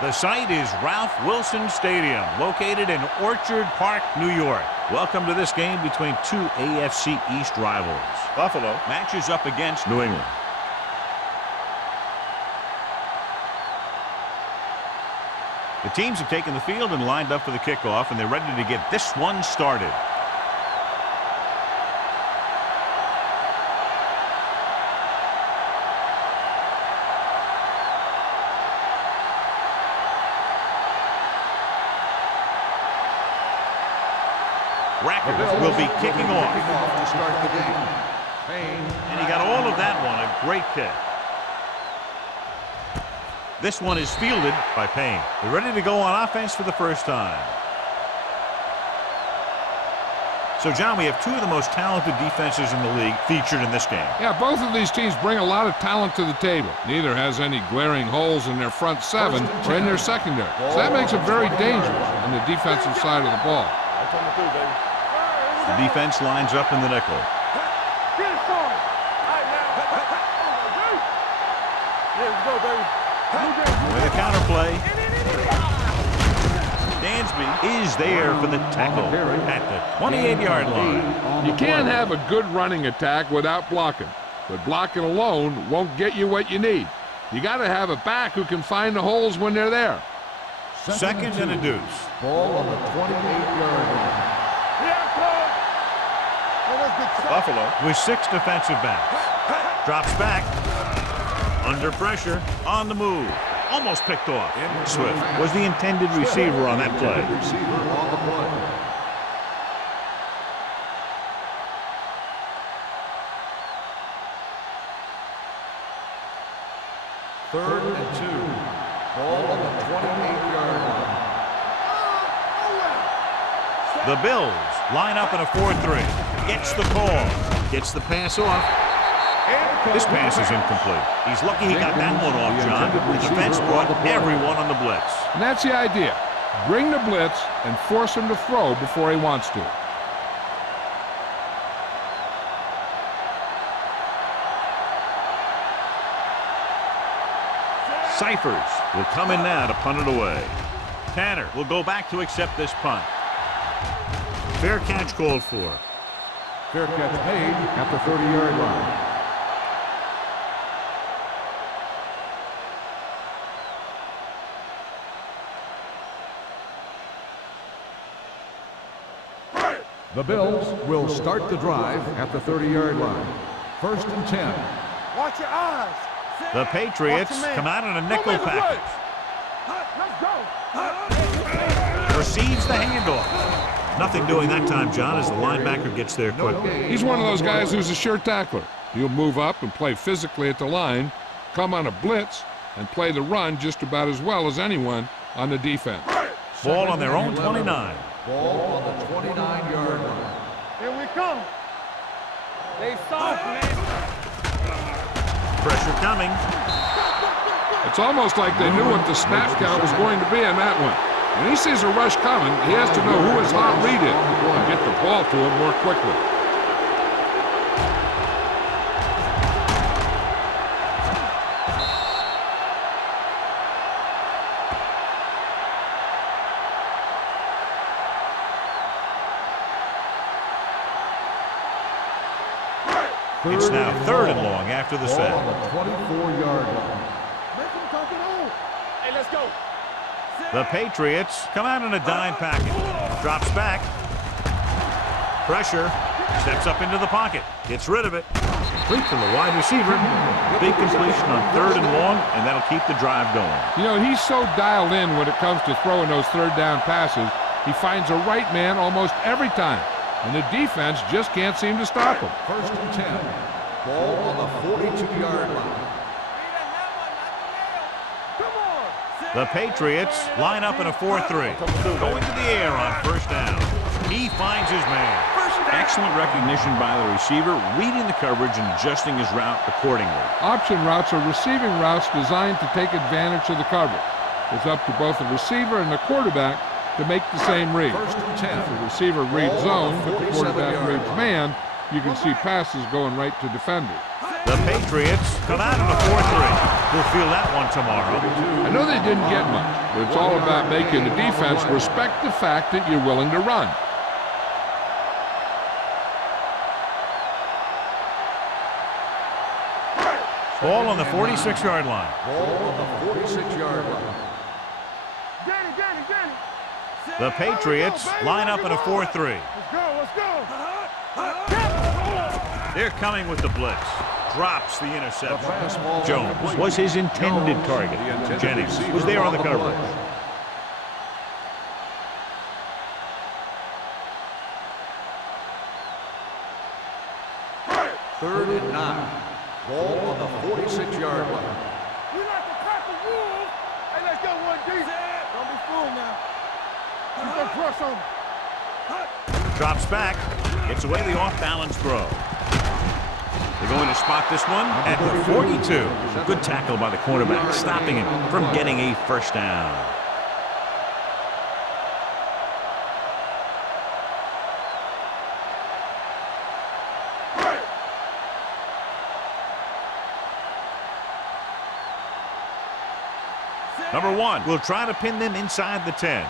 The site is Ralph Wilson Stadium, located in Orchard Park, New York. Welcome to this game between two AFC East rivals. Buffalo matches up against New England. The teams have taken the field and lined up for the kickoff, and they're ready to get this one started. Rackers will be kicking off to start the game. Payne. And he got all of that one. A great kick. This one is fielded by Payne. They're ready to go on offense for the first time. So, John, we have two of the most talented defenses in the league featured in this game. Yeah, both of these teams bring a lot of talent to the table. Neither has any glaring holes in their front seven or in their secondary. So that makes it very dangerous on the defensive side of the ball. The defense lines up in the nickel. With a counterplay. Dansby is there for the tackle at the 28-yard line. You can't have a good running attack without blocking, but blocking alone won't get you what you need. You got to have a back who can find the holes when they're there. Second and a deuce. Ball on the 28-yard line. Buffalo with 6 defensive backs. Drops back. Under pressure. On the move. Almost picked off. Swift was the intended receiver on that play. Third and 2. Ball on the 28-yard line. The Bills line up in a 4-3. Gets the call. Gets the pass off. This pass is incomplete. He's lucky he got that one off, John. The defense brought everyone on the blitz. And that's the idea. Bring the blitz and force him to throw before he wants to. Cyphers will come in now to punt it away. Tanner will go back to accept this punt. Fair catch called for. Fair catch made at the 30-yard line. The Bills will start the drive at the 30-yard line. First and 10. Watch your eyes. The Patriots come out in a nickel package. Receives the handoff. Nothing doing that time, John, as the linebacker gets there quickly. He's one of those guys who's a sure tackler. He'll move up and play physically at the line, come on a blitz, and play the run just about as well as anyone on the defense. Ball on their own 29. Ball on the 29-yard line. Here we come. They soft, man. Pressure coming. It's almost like they knew what the snap count was going to be on that one. When he sees a rush coming, he has to know who his hot read is and get the ball to him more quickly. It's now third and long after the set. On the 24-yard line. Hey, let's go. The Patriots come out in a dime package. Drops back. Pressure. Steps up into the pocket. Gets rid of it. Complete to the wide receiver. Big completion on third and long, and that'll keep the drive going. You know, he's so dialed in when it comes to throwing those third down passes. He finds a right man almost every time, and the defense just can't seem to stop him. First and 10. Ball on the 42-yard line. The Patriots line up in a 4-3. Going to the air on first down. He finds his man. Excellent recognition by the receiver, reading the coverage and adjusting his route accordingly. Option routes are receiving routes designed to take advantage of the coverage. It's up to both the receiver and the quarterback to make the same read. First and 10. If the receiver reads zone, but the quarterback reads man, you can see passes going right to defenders. The Patriots come out in a 4-3. We'll feel that one tomorrow. I know they didn't get much, but it's all about making the defense respect the fact that you're willing to run. Ball on the 46-yard line. Ball on the 46-yard line. The Patriots line up in a 4-3. Let's go. They're coming with the blitz. Drops the The interception. pass ball Jones complete. was his intended Jones, target. the intended Jennings receiver was there on the play. coverage. Third and 9. Ball on the 46-yard line. We like to crack the rules. Hey, let's go one deep. Don't be fooled now. Keep that press on me. Drops back. Gets away the off-balance throw. They're going to spot this one at the 42. Good tackle by the cornerback, stopping him from getting a first down. Number 1 will try to pin them inside the 10.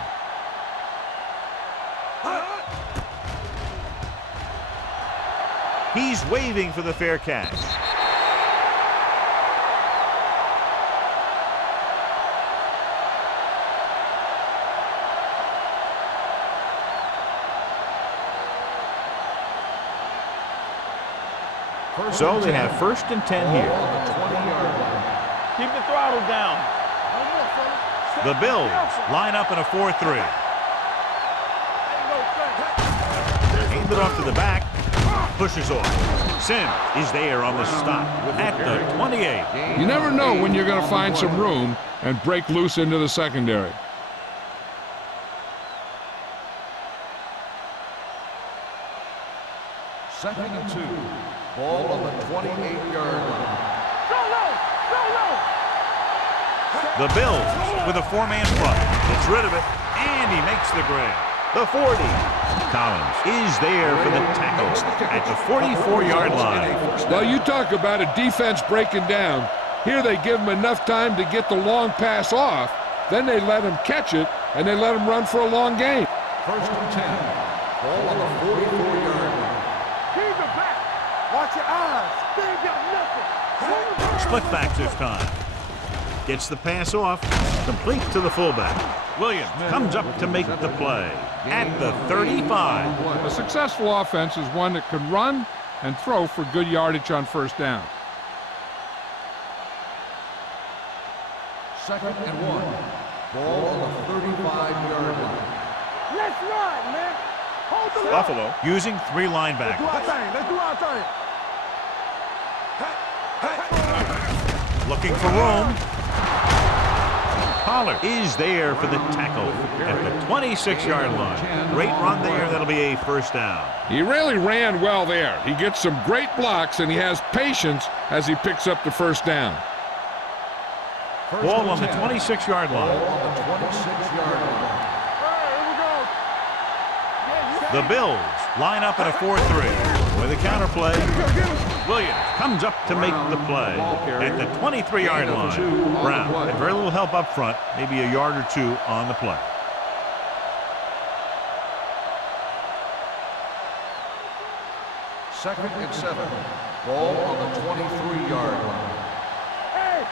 He's waving for the fair catch. So they have first and 10 here. On the 20-yard line. Keep the throttle down. The Bills line up in a 4-3. Hand it off to the back. Pushes off. Sim is there on the stop at the 28. You never know when you're going to find some room and break loose into the secondary. Second and 2. Ball on the 28-yard line. Go low. Go low. The Bills with a 4-man front. Gets rid of it, and he makes the grab. The 40. Collins is there for the tackle at the 44-yard line. Well, you talk about a defense breaking down. Here they give him enough time to get the long pass off. Then they let him catch it, and they let him run for a long game. First and 10. Ball on the 44-yard line. Keep it back. Watch your eyes. They ain't got nothing. Split back this time. Gets the pass off, complete to the fullback. Williams comes up to make the play at the 35. A successful offense is one that can run and throw for good yardage on first down. Second and 1. Ball on the 35-yard line. Let's run, man. Hold the ball. Buffalo using 3 Do linebackers. our thing. Let's do our thing. Looking for room. Pollard is there for the tackle at the 26-yard line. Great run there. That'll be a first down. He really ran well there. He gets some great blocks, and he has patience as he picks up the first down. First Ball and on the 10. 26-yard Ball line. on the 26-yard line. The Bills line up in a 4-3 with a counterplay. Williams comes up to make the play at the 23-yard line. Brown had very little help up front, maybe a yard or two on the play. Second and 7. Ball on the 23-yard line. Hey,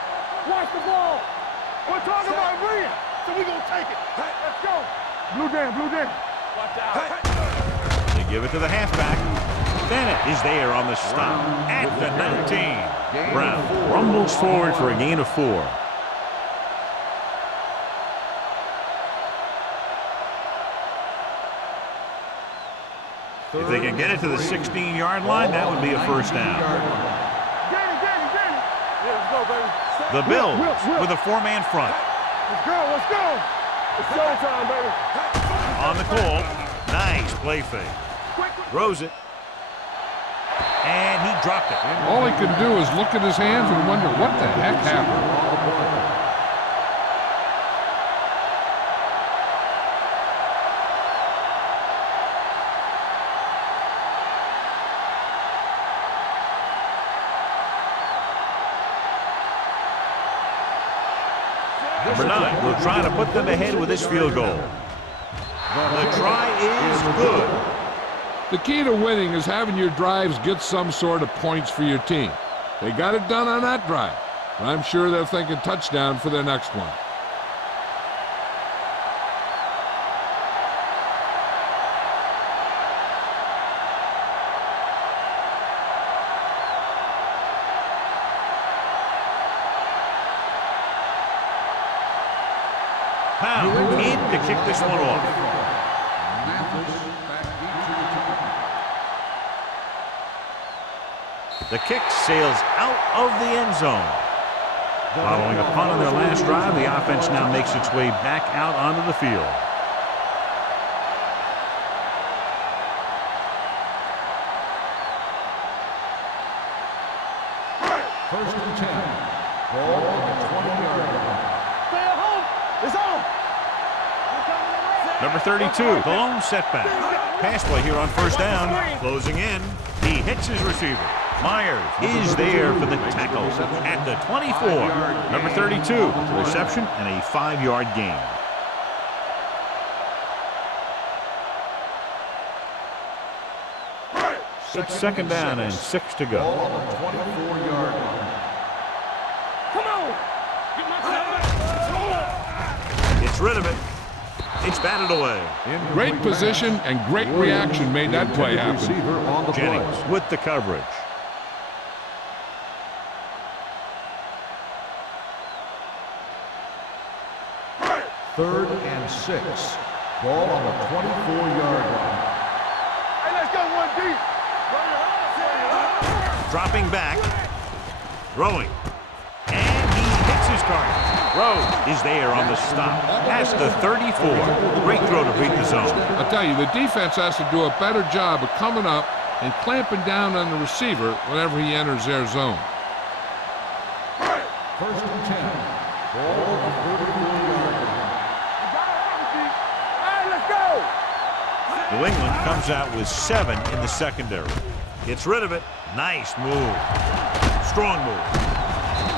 watch the ball. We're talking about Rhea, so we're going to take it. Let's go. Blue down. Watch out. They give it to the halfback. Bennett is there on the stop at the 19. Brown rumbles forward for a gain of 4. If they can get it to the 16-yard line, that would be a first down. Danny. Yeah, let's go, baby. The Bills with a 4-man front. Let's go. It's showtime, baby. On the call. Nice play fake. Throws it. And he dropped it. All he can do is look at his hands and wonder what the heck happened. Number 9 will try to put them ahead with this field goal. The try is good. The key to winning is having your drives get some sort of points for your team. They got it done on that drive. But I'm sure they're thinking touchdown for their next one. Pound in to kick this one off. The kick sails out of the end zone. Following a punt on their last drive, the offense now makes its way back out onto the field. First and 10. Ball on the 20-yard line. Stay at home. It's on. Number 32, the lone setback. Pass play here on first down. Closing in. He hits his receiver. Myers is there for the tackle at the 24. Number 32, reception and a 5-yard gain. It's second down and 6 to go. Ball on the 24-yard line. Come on. Gets rid of it. It's batted away. Great position and great reaction made that play happen. Receiver on the Jennings play. with the coverage. Third and 6. Ball on the 24-yard line. Hey, let's go one deep. Dropping back. Throwing. And he hits his target. Rose is there on the stop. Past the 34. Great throw to beat the zone. I'll tell you, the defense has to do a better job of coming up and clamping down on the receiver whenever he enters their zone. First and 10. Ball on the 34-yard line. Hey, let's go. New England comes out with 7 in the secondary. Gets rid of it. Nice move. Strong move.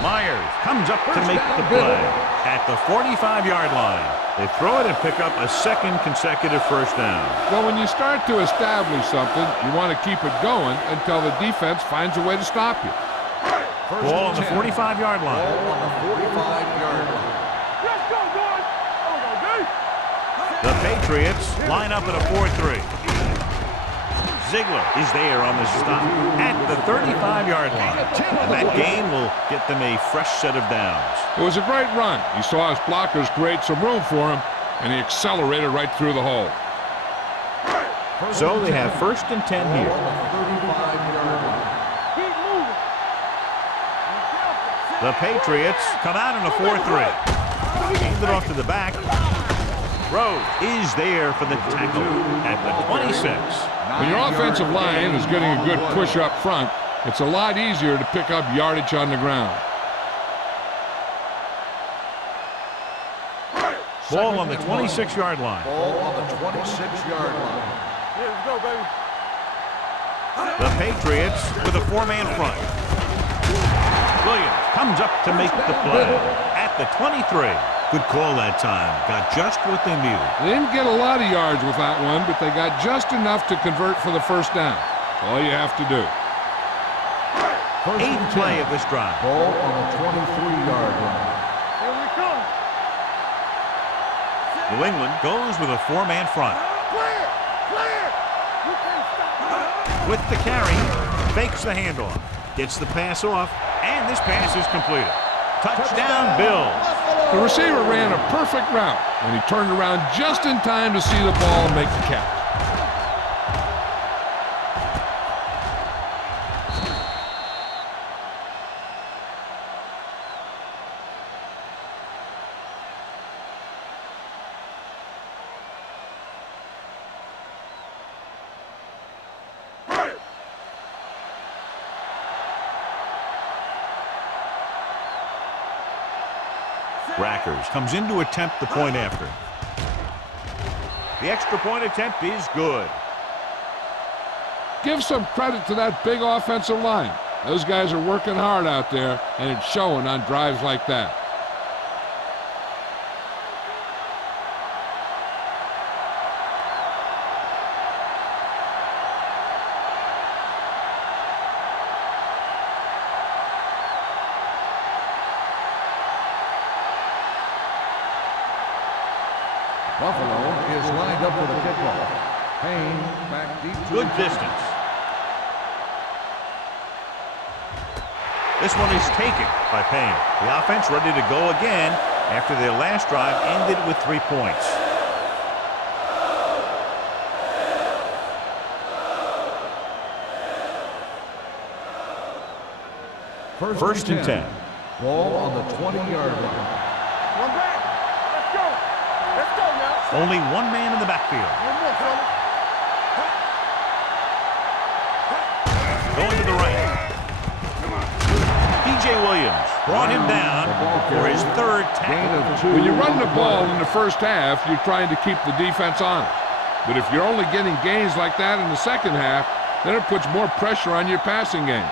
Myers comes up to make the play at the 45-yard line. They throw it and pick up a second consecutive first down. Well, when you start to establish something, you want to keep it going until the defense finds a way to stop you. First Ball on and the 10. 45-yard line. Ball on the 45-yard line. Let's go, boys. Oh, no, D. The Patriots line up at a 4-3. Ziegler is there on the stop at the 35-yard line. And that gain will get them a fresh set of downs. It was a great run. He saw his blockers create some room for him, and he accelerated right through the hole. So they have first and 10 here. Ball on the 35-yard line. Keep moving. The Patriots come out in a 4-3. Hand it off to the back. Rose is there for the tackle at the 26. When your offensive line is getting a good push up front, it's a lot easier to pick up yardage on the ground. Ball on the 26-yard line. Ball on the 26-yard line. Yeah, let's go, baby. The Patriots with a 4-man front. Williams comes up to make the play at the 23. Good call that time. Got just what they needed. They didn't get a lot of yards with that one, but they got just enough to convert for the first down. That's all you have to do. First and 8th 10. play of this drive. Ball on the 23-yard line. Here we come. New England goes with a 4-man front. Clear. Clear. You can't stop. With the carry, fakes the handoff, gets the pass off, and this pass is completed. Touchdown, Bills. The receiver ran a perfect route, and he turned around just in time to see the ball make the catch. Rackers comes in to attempt the point after. The extra point attempt is good. Give some credit to that big offensive line. Those guys are working hard out there, and it's showing on drives like that. Buffalo is lined up for the kickoff. Payne back deep. Good distance. This one is taken by Payne. The offense ready to go again after their last drive ended with 3 points. First and 10. Ball on the 20-yard line. One back. Let's go. Let's go now. Only one man in the backfield. One more, fella. Going to the right. DJ Williams brought him down for his 3rd tackle. When you run the ball in the first half, you're trying to keep the defense honest. But if you're only getting gains like that in the second half, then it puts more pressure on your passing game.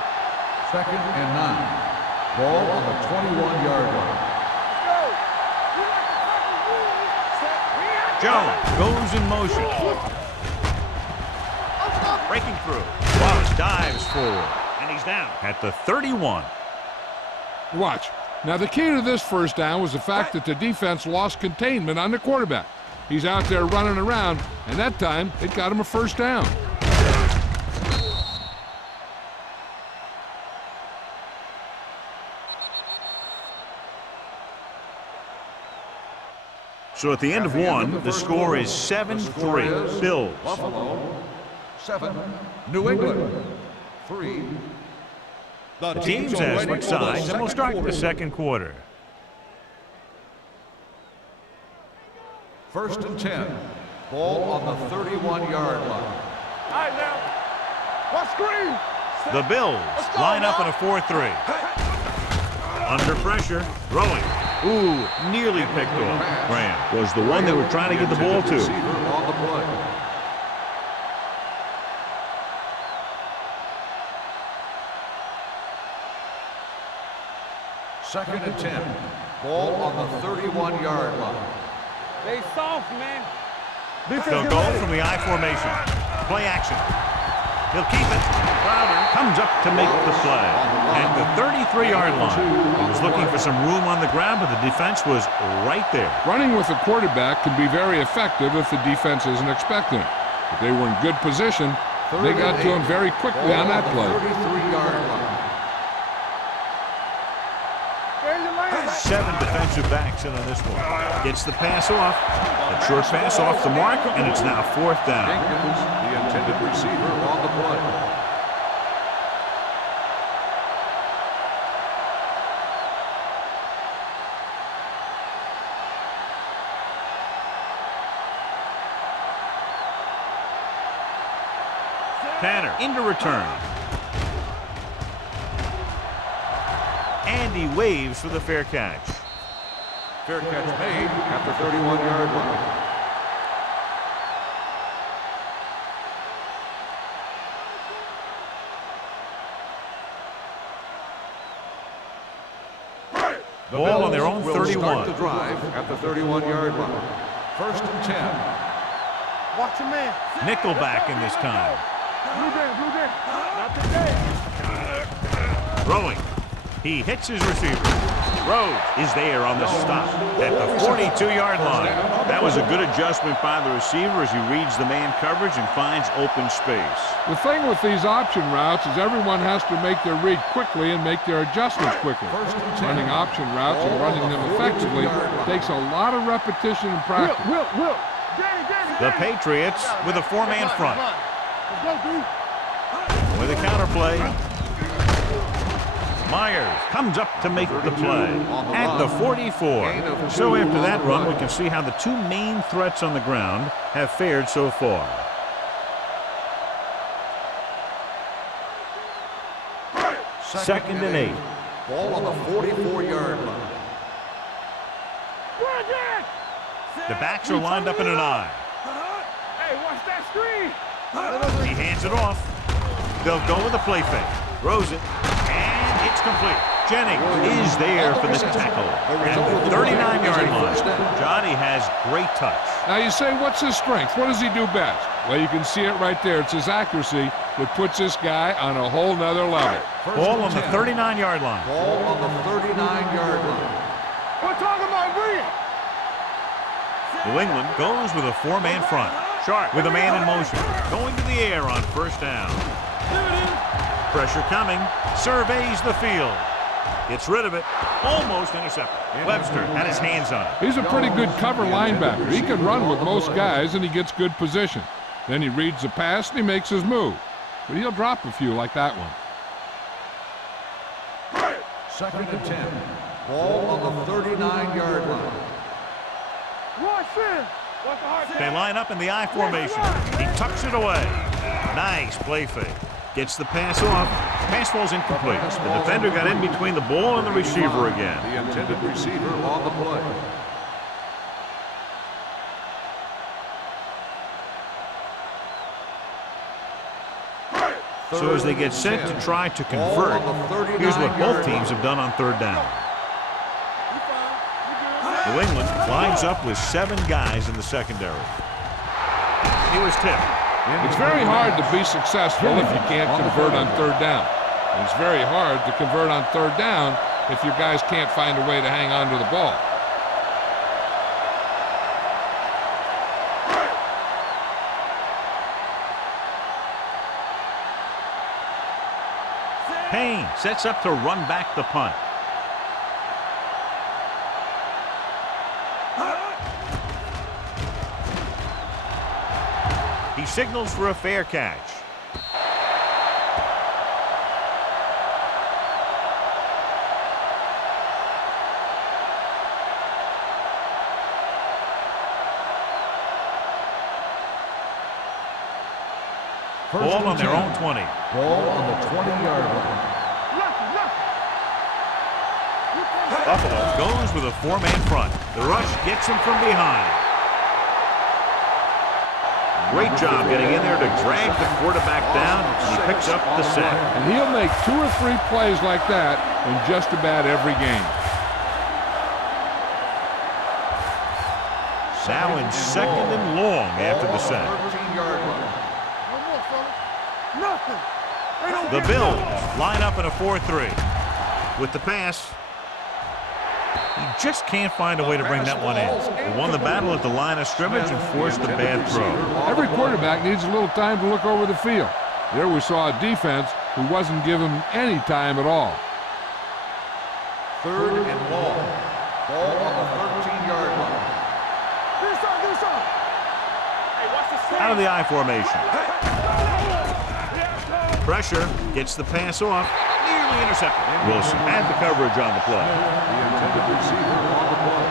2nd and 9. Ball on the 21-yard line. Jones goes in motion. Breaking through. Wallace dives forward. And he's down at the 31. Watch. Now, the key to this first down was the fact that the defense lost containment on the quarterback. He's out there running around, and that time it got him a first down. So at the end of one, the score is 7-3. Bills. Buffalo 7. New England 3. The teams have switched sides, and we'll start the second quarter. 1st and 10. Ball on the 31-yard line. All right, now. What screen? The Bills line up in a 4-3. Under pressure, throwing. Ooh, nearly picked off. Graham was the one they were trying to get the ball to. Receiver on the play. Second and 10. Ball on the 31-yard line. They soft, man. They'll go from the I formation. Play action. He'll keep it. Crowder comes up to make the play. At the 33-yard line. He was looking for some room on the ground, but the defense was right there. Running with a quarterback can be very effective if the defense isn't expecting it. But they were in good position. They got to him very quickly on that play. 33-yard line. 7 defensive backs in on this one. Gets the pass off. A short pass off the mark, and it's now 4th down. Jenkins, the intended receiver on the play. Tanner into return. And he waves for the fair catch. Fair catch made at the 31-yard line. The Ball on their own will 31. Start the drive at the 31-yard line. 1st and 10. Watch your man. Nickelback in this time. Blue down. Not today. Throwing. He hits his receiver. Rhodes is there on the stop at the 42-yard line. That was a good adjustment by the receiver as he reads the man coverage and finds open space. The thing with these option routes is everyone has to make their read quickly and make their adjustments quickly. Running option routes and running them effectively takes a lot of repetition and practice. Will. The Patriots with a 4-man front. Let's go, dude. With a counterplay. Myers comes up to make the play at the 44. So after that run, we can see how the 2 main threats on the ground have fared so far. Second and 8. Ball on the 44-yard line. The backs are lined up in an I. Hey, watch that screen. He hands it off. They'll go with a play fake. Throws it. And it's complete. Jennings is there for the tackle at the 39-yard line. Johnny has great touch. Now you say, what's his strength? What does he do best? Well, you can see it right there. It's his accuracy that puts this guy on a whole nother level. Ball on the 39-yard line. Ball on the 39-yard line. We're talking about Bria. New England goes with a 4-man front. Sharp with a man in motion. Going to the air on first down. Pressure coming. Surveys the field. Gets rid of it. Almost intercepted. Webster had his hands on it. He's a pretty good cover linebacker. He can run with most guys, and he gets good position. Then he reads the pass, and he makes his move. But he'll drop a few like that one. 2nd and 10. Ball on the 39-yard line. They line up in the I formation. He tucks it away. Nice play fake. Gets the pass off. Pass falls incomplete. The defender got in between the ball and the receiver again. The intended receiver on the play. So as they get set to try to convert, here's what both teams have done on third down. New England lines up with 7 guys in the secondary. He was tipped. It's very hard to be successful if you can't convert on third down. And it's very hard to convert on third down if your guys can't find a way to hang on to the ball. Payne sets up to run back the punt. He signals for a fair catch. Ball on their own 20. Ball on the 20-yard line. Buffalo goes with a 4-man front. The rush gets him from behind. Great job getting in there to drag the quarterback down. He picks up the sack. And he'll make 2 or 3 plays like that in just about every game. Now in 2nd and long after the sack. 13-yard line. The Bills line up in a 4-3. With the pass, he just can't find a way to bring that one in. He won the battle at the line of scrimmage and forced a bad throw. Every quarterback needs a little time to look over the field. There we saw a defense who wasn't given any time at all. 3rd and long. Ball on the 13-yard line. Out of the I formation. Pressure, gets the pass off, nearly intercepted. Wilson had the coverage on the play. The intended receiver on the play.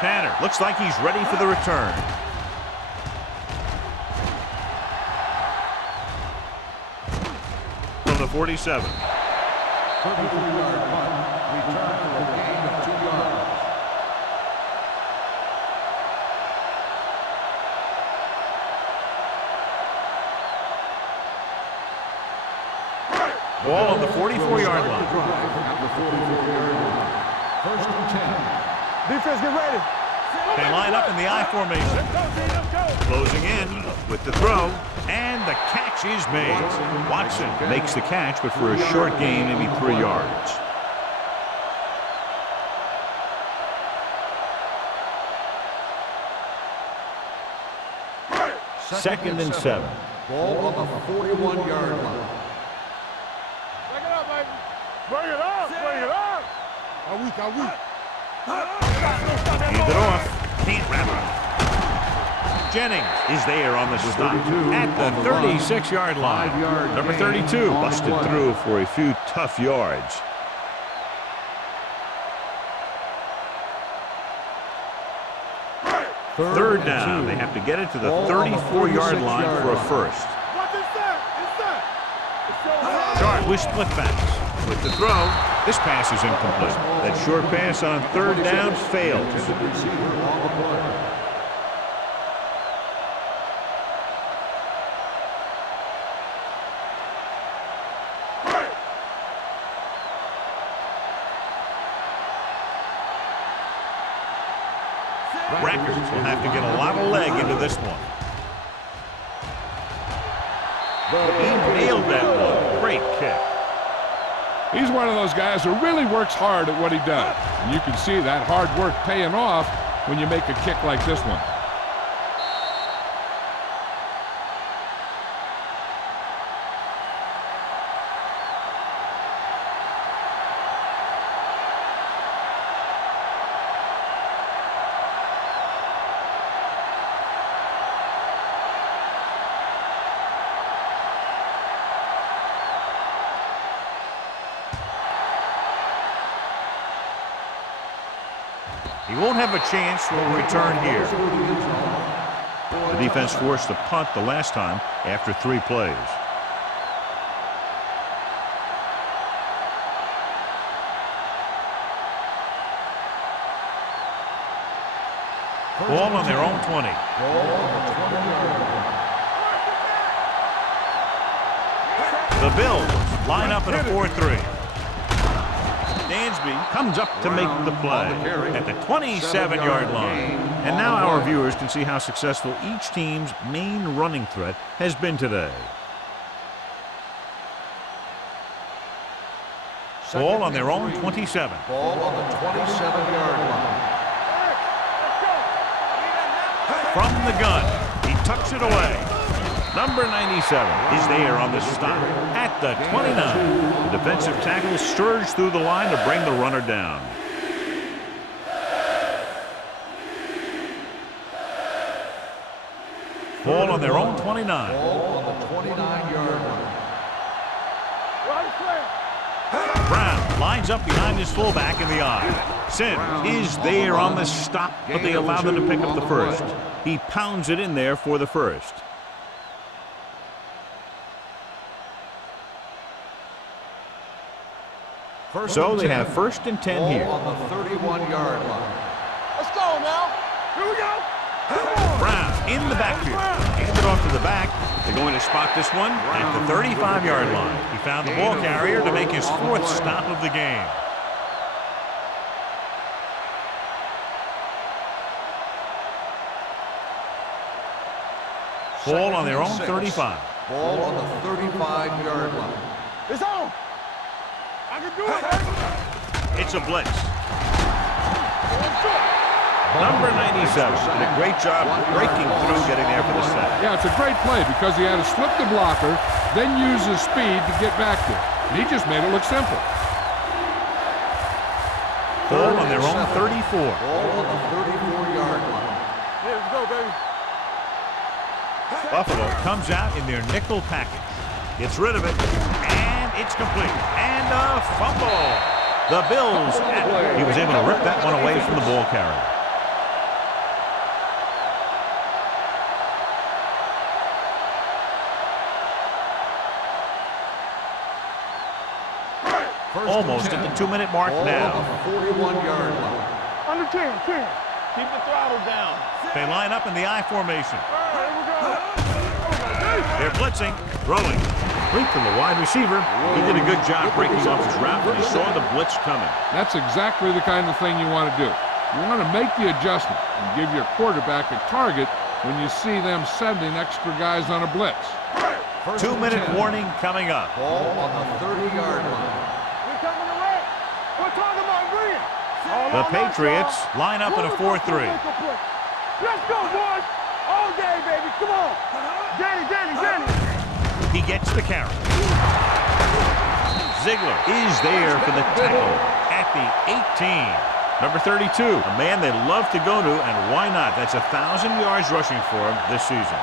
Tanner looks like he's ready for the return. From the 47. 33-yard punt. Return for a gain of 2 yards. Ball on the 44-yard line. At the 44-yard line. 1st and 10. Defense, get ready. They line up in the I formation. Closing in with the throw, and the catch is made. Watson makes the catch, but for a short gain, maybe 3 yards. Second and 7. Ball on the 41-yard line. Bring it up, baby. Bring it up. Bring it up. I'm weak. Hand it off. Can't wrap it up. Jennings is there on the stop at the 36-yard line. Number 32 busted through for a few tough yards. Third down. They have to get it to the 34-yard line for a first. What is that? Sharp with split backs. With the throw, this pass is incomplete. That short pass on third down fails. Records will have to get a lot of leg into this one. He nailed that one. Great kick. He's one of those guys who really works hard at what he does. And you can see that hard work paying off when you make a kick like this one. He won't have a chance for a return here. The defense forced a punt the last time after 3 plays. Ball on their own 20. The Bills line up in a 4-3. Dansby comes up to make the play at the 27-yard line. And now our viewers can see how successful each team's main running threat has been today. Ball on their own 27. Ball on the 27-yard line. From the gun, he tucks it away. Number 97 is there on the stop at the 29. The defensive tackle surged through the line to bring the runner down. Ball on their own 29. Ball on the 29-yard line. Brown lines up behind his fullback in the eye. Sims is there on the stop, but they allow them to pick up the first. He pounds it in there for the first. So they have 1st and 10 here. On the 31-yard line. Let's go now. Here we go. Brown in the backfield. Hands it off to the back. They're going to spot this one at the 35-yard line. He found the ball carrier to make his 4th stop of the game. Ball on their own 35. Ball on the 35-yard line. It's on. I can do it, baby. It's a blitz. Number 97 did a great job breaking through, getting there for the sack. Yeah, it's a great play because he had to slip the blocker, then use his speed to get back there. And he just made it look simple. Ball on their own 34. Ball on the 34-yard line. Here we go, baby. Buffalo comes out in their nickel package. Gets rid of it, and it's complete. And a fumble. The Bills, he was able to rip that one away from the ball carrier. Almost at the 2-minute mark now. 41-yard line. Under 10. Keep the throttle down. They line up in the I formation. Here we go. They're blitzing, throwing. Link from the wide receiver. He did a good job breaking off his route when he saw the blitz coming. That's exactly the kind of thing you want to do. You want to make the adjustment and give your quarterback a target when you see them sending extra guys on a blitz. 2-minute warning coming up. Ball on the 30-yard line. We're coming to red. We're talking about green. The Patriots line up in a 4-3. Let's go, boys. All day, baby. Come on. Danny. He gets the carry. Ziegler is there for the tackle at the 18. Number 32, a man they love to go to, and why not? That's 1,000 yards rushing for him this season.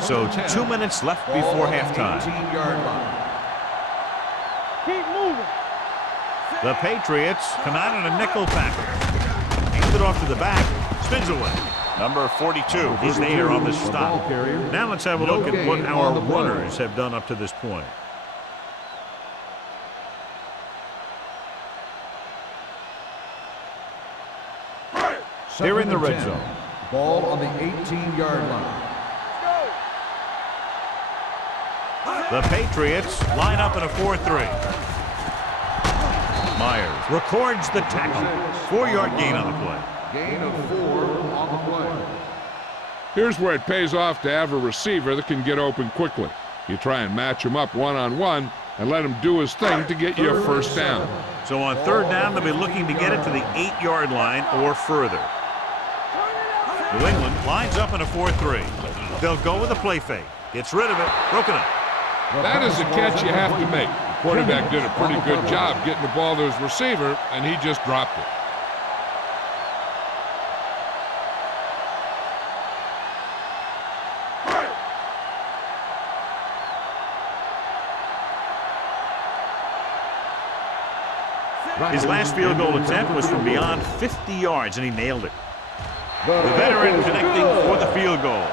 So 2 minutes left before halftime. 18-yard line. Keep moving. The Patriots come out in a nickel package. Hands it off to the back, spins away. Number 42 is there on the stop. Now let's have a look at what our runners have done up to this point. They're in the red zone. Ball on the 18-yard line. The Patriots line up in a 4-3. Myers records the tackle. 4-yard gain on the play. Gain of 4 on the play. Here's where it pays off to have a receiver that can get open quickly. You try and match him up one-on-one and let him do his thing to get you a first down. So on 3rd down, they'll be looking to get it to the 8-yard line or further. New England lines up in a 4-3. They'll go with a play fake. Gets rid of it. Broken up. That is a catch you have to make. The quarterback did a pretty good job getting the ball to his receiver, and he just dropped it. His last field goal attempt was from beyond 50 yards, and he nailed it. The veteran connecting for the field goal.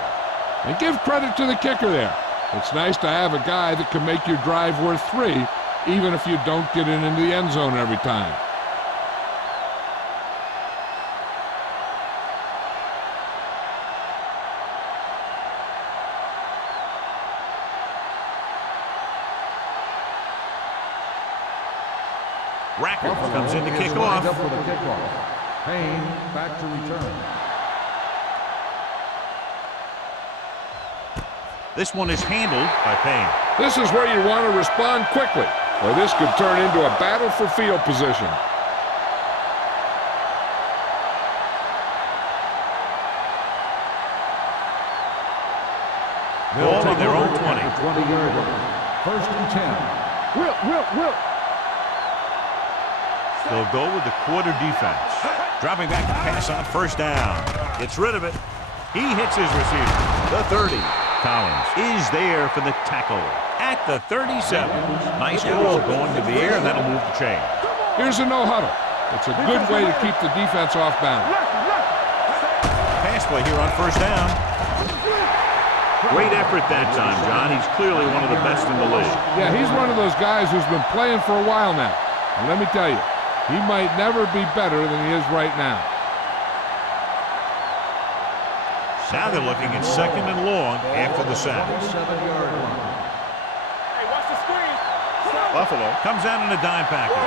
And give credit to the kicker there. It's nice to have a guy that can make your drive worth 3, even if you don't get it into the end zone every time. Rackers comes in to kick off. Up for the kickoff. Payne back to return. This one is handled by Payne. This is where you want to respond quickly, or this could turn into a battle for field position. Ball on their own 20. 20-yard line. 1st and 10. Whip. They'll go with the quarter defense. Dropping back to pass on 1st down. Gets rid of it. He hits his receiver. The 30. Collins is there for the tackle at the 37. Nice ball going to the air, and that'll move the chain. Here's a no-huddle. It's a good way to keep the defense off balance. Pass play here on 1st down. Great effort that time, John. He's clearly one of the best in the league. Yeah, he's one of those guys who's been playing for a while now. And let me tell you, he might never be better than he is right now. Now they're looking at 2nd and long after the sack. 7-yard line. Hey, watch the screen. Buffalo comes out in a dime package.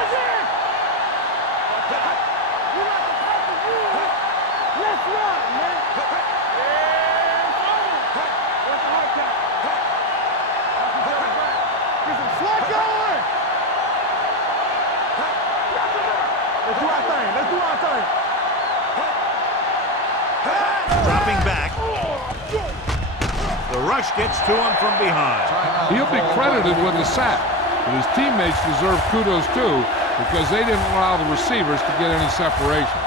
Let's run, man. What's the hard count? Get some slack going. Let's do our thing. Dropping back. The rush gets to him from behind. He'll be credited with the sack, but his teammates deserve kudos too because they didn't allow the receivers to get any separation.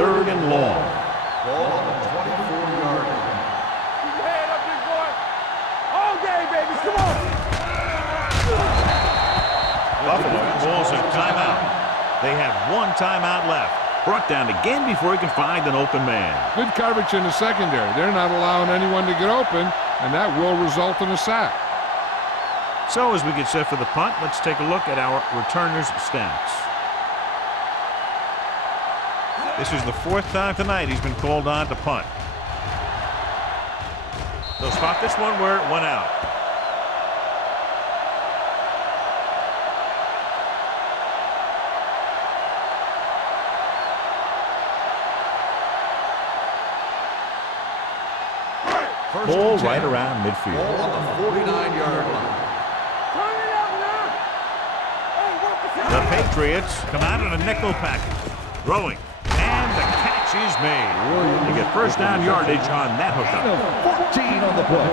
Third and long. Ball on the 24-yard line. Keep your head up, big boy. All day, baby. Come on. Buffalo calls a timeout. They have 1 timeout left. Brought down again before he can find an open man. Good coverage in the secondary. They're not allowing anyone to get open, and that will result in a sack. So as we get set for the punt, let's take a look at our returners' stats. This is the 4th time tonight he's been called on to punt. They'll spot this one where it went out. Ball right around midfield. Ball on the 49-yard line. Turn it up now. Hey, work the The Patriots come out in a nickel package. Throwing. And the catch is made. They get 1st down yardage on that hookup. 14 on the play.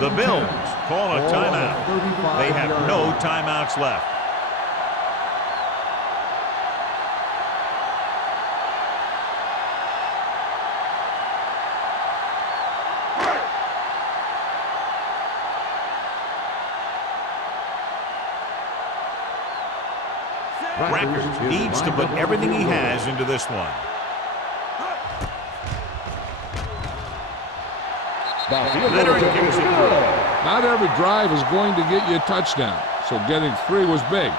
The Bills call a timeout. They have no timeouts left. Rackers needs to put everything he has into this one. Veteran kicks it through. Not every drive is going to get you a touchdown. so getting 3 was big.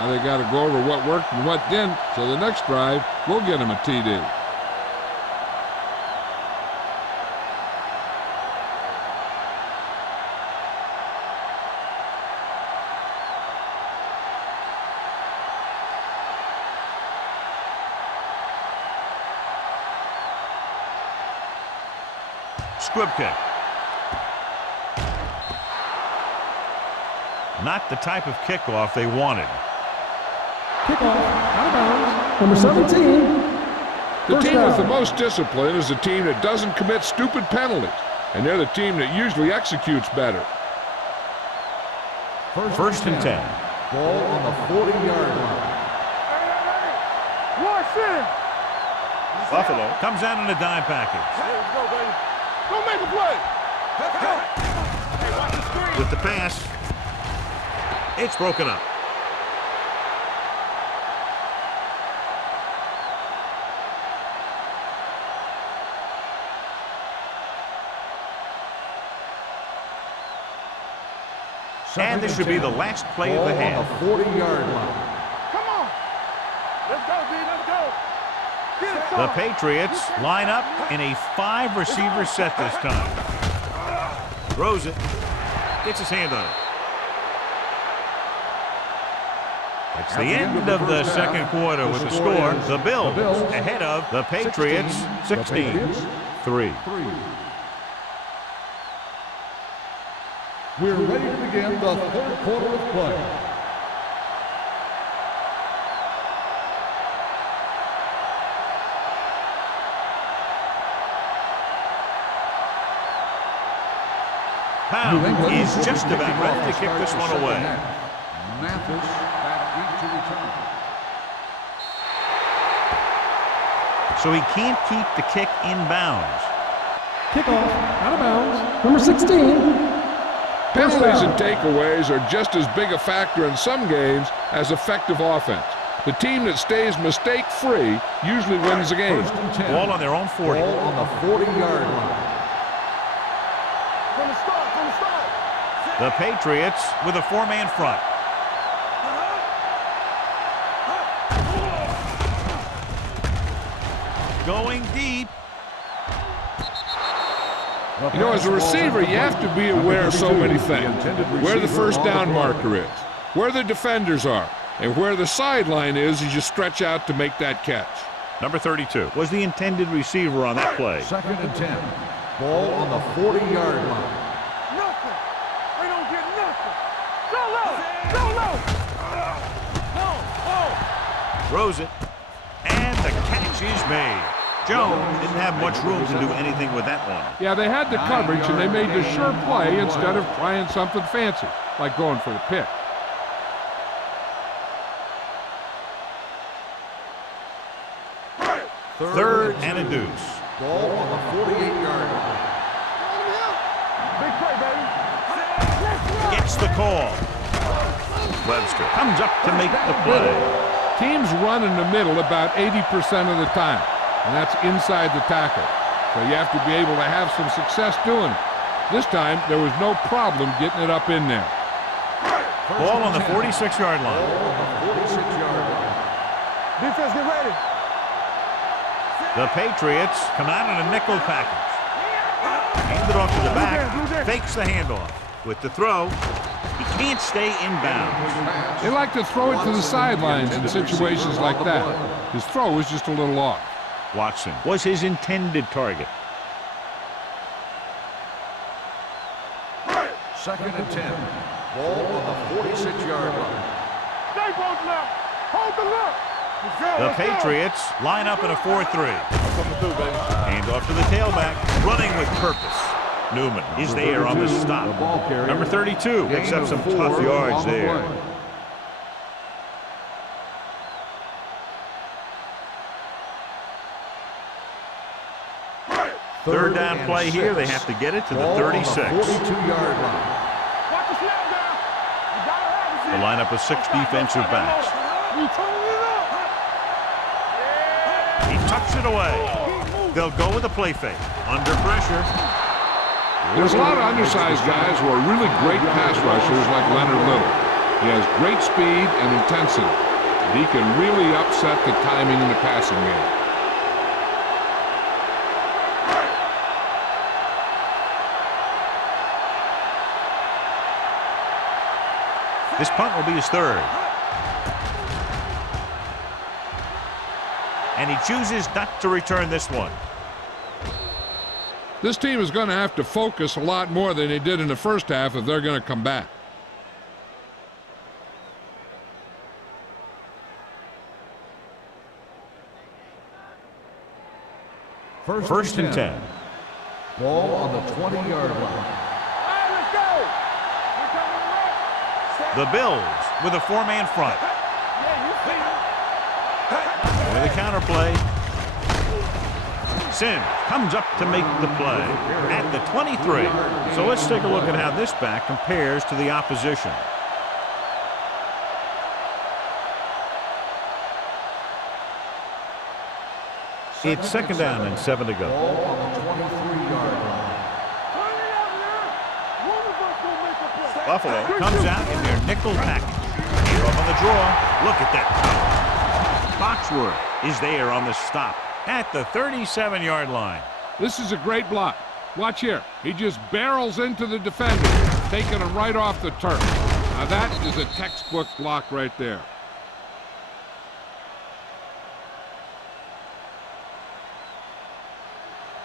Now they got to go over what worked and what didn't, so the next drive will get them a TD. Squib kick. Not the type of kickoff they wanted. Kickoff, out of bounds, number 17. The team with the most discipline is the team that doesn't commit stupid penalties, and they're the team that usually executes better. First and 10. Ball on the 40-yard line. Watch it. Buffalo comes out in a dime package. Let's go, baby. Don't make a play. Let's go. Hey, watch the screen. With the pass, it's broken up. And this should be the last play of the half. Ball on the 40-yard line. Come on. Let's go, D. Let's go. Get it, The son. Patriots line up in a 5-receiver set this time. Throws it. Gets his hand on it. It's the end of the second quarter with the score. The Bills ahead of the Patriots 16-3. We're ready to begin the third quarter of play. Pound is just about ready to kick this one away. Mathis back deep to return. So he can't keep the kick in bounds. Kickoff, out of bounds, number 16. Penalties and takeaways are just as big a factor in some games as effective offense. The team that stays mistake-free usually wins the game. First and 10. Ball on their own 40. Ball on the 40-yard line. From the start. The Patriots with a 4-man front. Going deep. You know, as a receiver, you have to be aware of so many things. Where the first down marker is, where the defenders are, and where the sideline is as you stretch out to make that catch. Number 32 was the intended receiver on that play. Second and 10. Ball on the 40-yard line. Nothing. We don't get nothing. Go low. Go low. No. Oh. Throws it. And the catch is made. Jones didn't have much room to do anything with that one. Yeah, they had the coverage, and they made the sure play instead of trying something fancy, like going for the pick. Third and a deuce. Ball on the 48-yard line. Big play, baby. Gets the call. Webster comes up to make the play. Teams run in the middle about 80% of the time, and that's inside the tackle. So you have to be able to have some success doing it. This time, there was no problem getting it up in there. Ball on the 46-yard line. Ball on the 46-yard line. Defense, get ready. The Patriots come out in a nickel package. Hand it off to the back. Fakes the handoff. With the throw, he can't stay in bounds. They like to throw it to the sidelines in situations like that. His throw was just a little off. Watson was his intended target. Second and 10. Ball on the 46-yard line. Stay both left. Hold the look. Let's go. The Let's go. Patriots line up in a 4-3. Coming through, baby. Hand off to the tailback, running with purpose. Newman is there on the The stop. ball carrier. Number 32 picks up some tough yards there. Third down play here. They have to get it to the 36. 42-yard line. Watch the snap down. You gotta have it. The lineup of 6 defensive backs. You turn it up. He tucks it away. They'll go with a play fake. Under pressure. There's a lot of undersized guys who are really great pass rushers like Leonard Little. He has great speed and intensity. And he can really upset the timing in the passing game. This punt will be his third. And he chooses not to return this one. This team is going to have to focus a lot more than they did in the first half if they're going to come back. First and 10. 10. Ball on the 20-yard line. All right, let's go. We're coming around. The Bills with a four-man front. Yeah, you see him. With a counterplay. Sims comes up to make the play at the 23. So let's take a look at how this back compares to the opposition. It's second down and 7 to go. Ball on the 23-yard line. Turn it out here. One of us will make a play. Buffalo comes out in their nickel package. Here up on the draw. Look at that. Foxworth is there on the stop at the 37-yard line. This is a great block. Watch here. He just barrels into the defender, taking him right off the turf. Now that is a textbook block right there.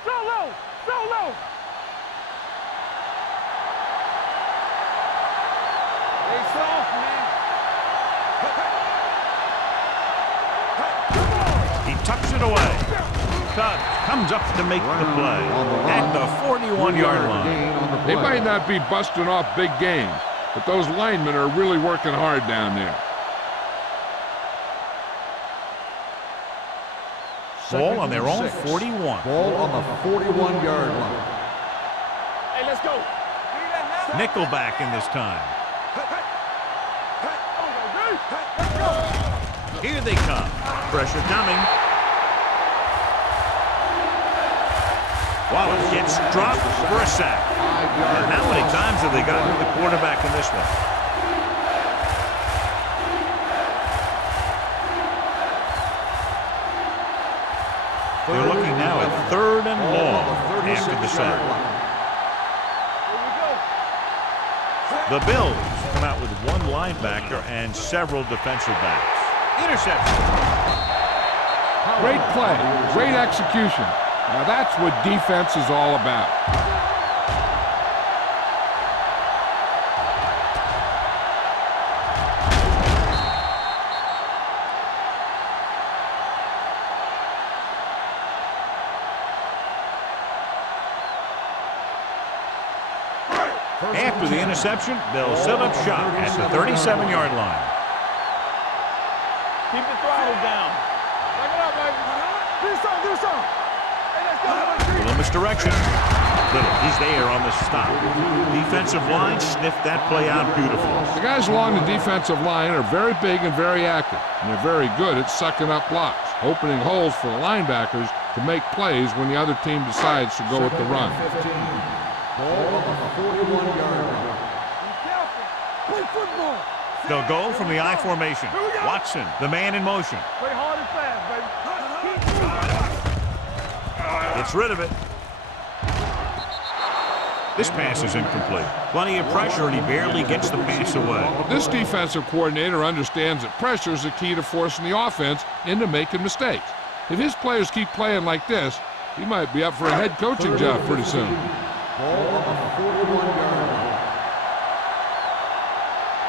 Solo. Solo. Hey, soft, man. He tucks it away. Cobb comes up to make the play at the 41-yard line. They might not be busting off big games, but those linemen are really working hard down there. Ball on their own 41. Ball on the 41-yard line. Hey, let's go. Nickelback in this time. Let's go. Here they come. Pressure coming. Wallace gets dropped for a sack. And how many times have they gotten to the quarterback in this one? They're looking now at 3rd and long after the sack. Here we go. The Bills come out with one linebacker and several defensive backs. Interception. Great play, great execution. Now that's what defense is all about. After the interception, they'll set up shop at the 37-yard line. Keep the throttle down. Back it up, baby. Do something, do something. Hey, let's go. Little misdirection. Little, he's there on the stop. Defensive line sniffed that play out beautifully. The guys along the defensive line are very big and very active, and they're very good at sucking up blocks, opening holes for the linebackers to make plays when the other team decides to go with the run. 15. Ball on the 41-yard line. Be careful. Play football. They'll go from the I formation. Watson, the man in motion. Play hard and fast, baby. Gets rid of it. This pass is incomplete. Plenty of pressure, and he barely gets the pass away. This defensive coordinator understands that pressure is the key to forcing the offense into making mistakes. If his players keep playing like this, he might be up for a head coaching job pretty soon. Ball on the 41-yard line.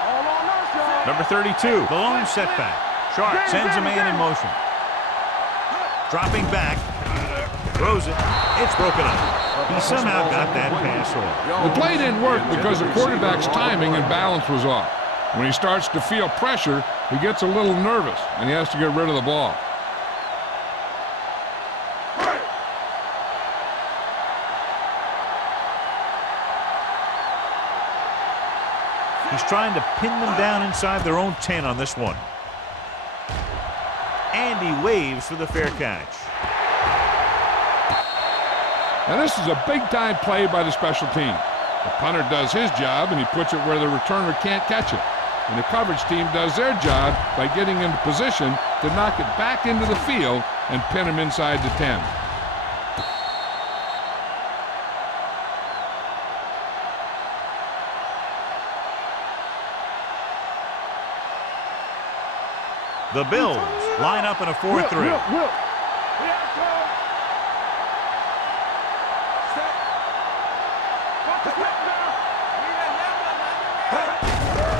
All on us, y'all. Number 32, the lone setback. Sharp sends a man in motion. Dropping back. Throws it. It's broken up. He somehow got that pass off. The play didn't work because the quarterback's timing and balance was off. When he starts to feel pressure, he gets a little nervous, and he has to get rid of the ball. He's trying to pin them down inside their own 10 on this one. And he waves for the fair catch. Now this is a big-time play by the special team. The punter does his job, and he puts it where the returner can't catch it. and the coverage team does their job by getting into position to knock it back into the field and pin him inside the 10. The Bills line up in a 4-3.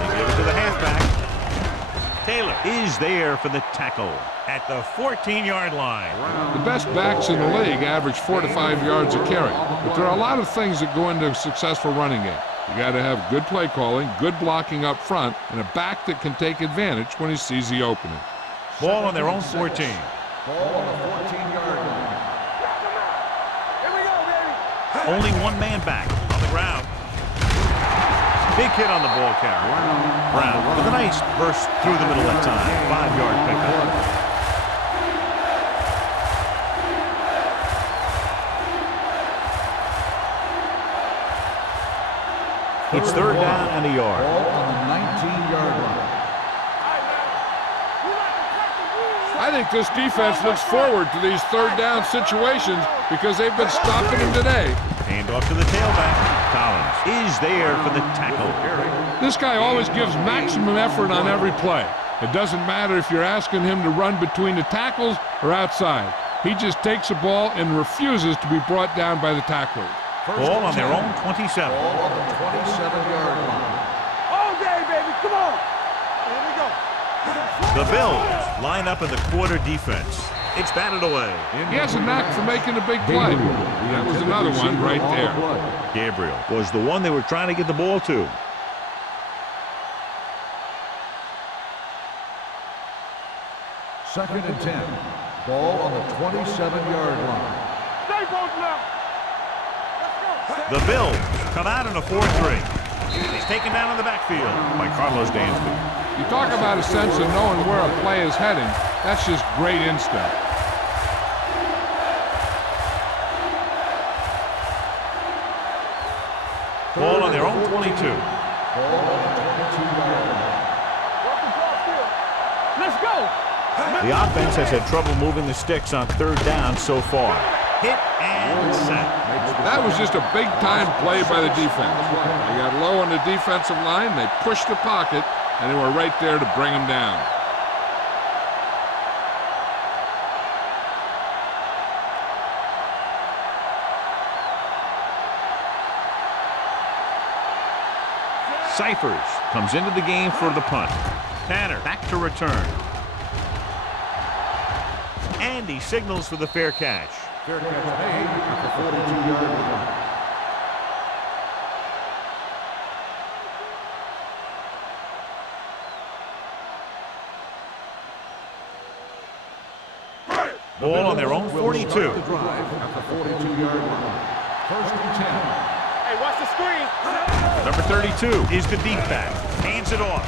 They give it to the halfback. Taylor is there for the tackle at the 14-yard line. The best backs in the league average 4 to 5 yards a carry, but there are a lot of things that go into a successful running game. You got to have good play calling, good blocking up front, and a back that can take advantage when he sees the opening. Ball on their own 14. Ball on the 14-yard line. Here we go, baby. Only one man back on the ground. Big hit on the ball carrier. Brown with a nice burst through the middle that time. 5-yard pickup. It's third down and a yard. Ball on the 19-yard line. I think this defense looks forward to these third down situations because they've been stopping them today. Hand off to the tailback. Collins is there for the tackle. This guy always gives maximum effort on every play. It doesn't matter if you're asking him to run between the tackles or outside. He just takes the ball and refuses to be brought down by the tacklers. Ball on their own 27. Ball on the 27-yard line. All day, baby. Come on. Here we go. The Bills line up in the quarter defense. It's batted away. He has a knack for making a big play. That was another one right there. Gabriel was the one they were trying to get the ball to. Second and 10. Ball on the 27-yard line. Stay both left. The Bills come out in a 4-3. He's taken down in the backfield by Carlos Dansby. You talk about a sense of knowing where a play is heading. That's just great instinct. Ball on their own 22. Ball on the 22-yard line. Let's go. The offense has had trouble moving the sticks on third down so far. Hit and set. That was just a big-time play by the defense. They got low on the defensive line, they pushed the pocket, and they were right there to bring him down. Cyphers comes into the game for the punt. Tanner back to return. And he signals for the fair catch. Fair catch made at the 42-yard line. Ball on their own 42. The drive at the 42-yard line. First and 10. Hey, watch the screen. Number 32 is the deep back. Hands it off.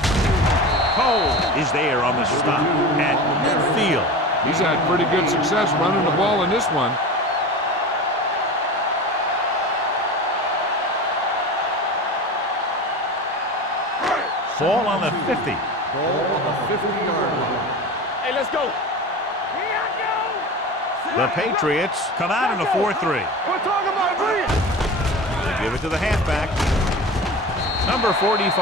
Cole is there on the stop at midfield. He's had pretty good success running the ball in this one. Ball on the 50. Ball on the 50-yard line. Hey, let's go. The Patriots come out in a 4-3. We're talking about brilliant. They give it to the halfback. Number 45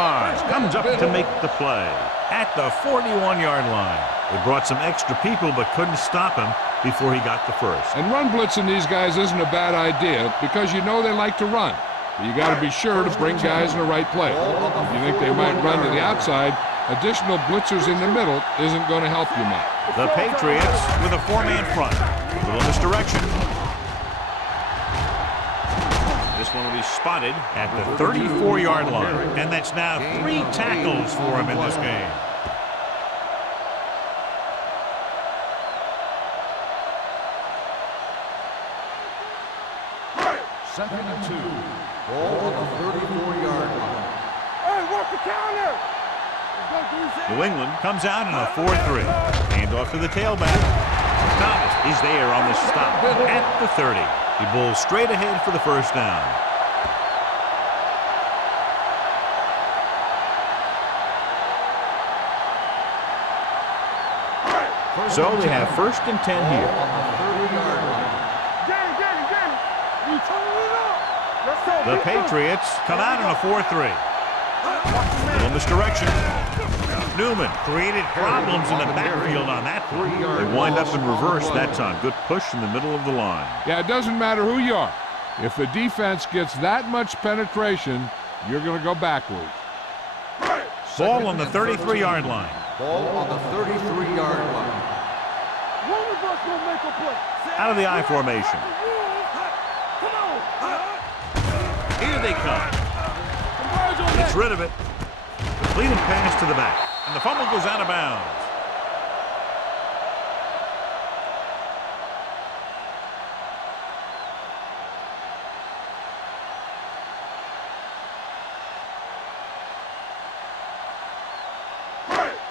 comes up to make the play at the 41-yard line. They brought some extra people but couldn't stop him before he got the first. And run blitzing these guys isn't a bad idea because you know they like to run. But you got to be sure to bring guys in the right place. If you think they might run to the outside, additional blitzers in the middle isn't going to help you much. The Patriots with a four-man front. A little misdirection. This one will be spotted at the 34-yard line. And that's now 3 tackles for him in this game. Second and 2. Ball on the 34-yard line. Hey, work the counter. New England comes out in a 4-3. Hand off to the tailback. Thomas is there on the stop at the 30. He bowls straight ahead for the first down. So they have 1st and 10 here. On the 30-yard line. Danny. You turning it up. Let's go. The Patriots come out in a 4-3. In this direction. Newman created problems in the backfield on that. They wind up in reverse that time. Good push in the middle of the line. Yeah, it doesn't matter who you are. If the defense gets that much penetration, you're going to go backwards. Ball on the 33-yard line. Ball on the 33-yard line. One of us will make a play. Out of the I formation. Come on. Here they come. Gets rid of it. Completed pass to the back. And the fumble goes out of bounds.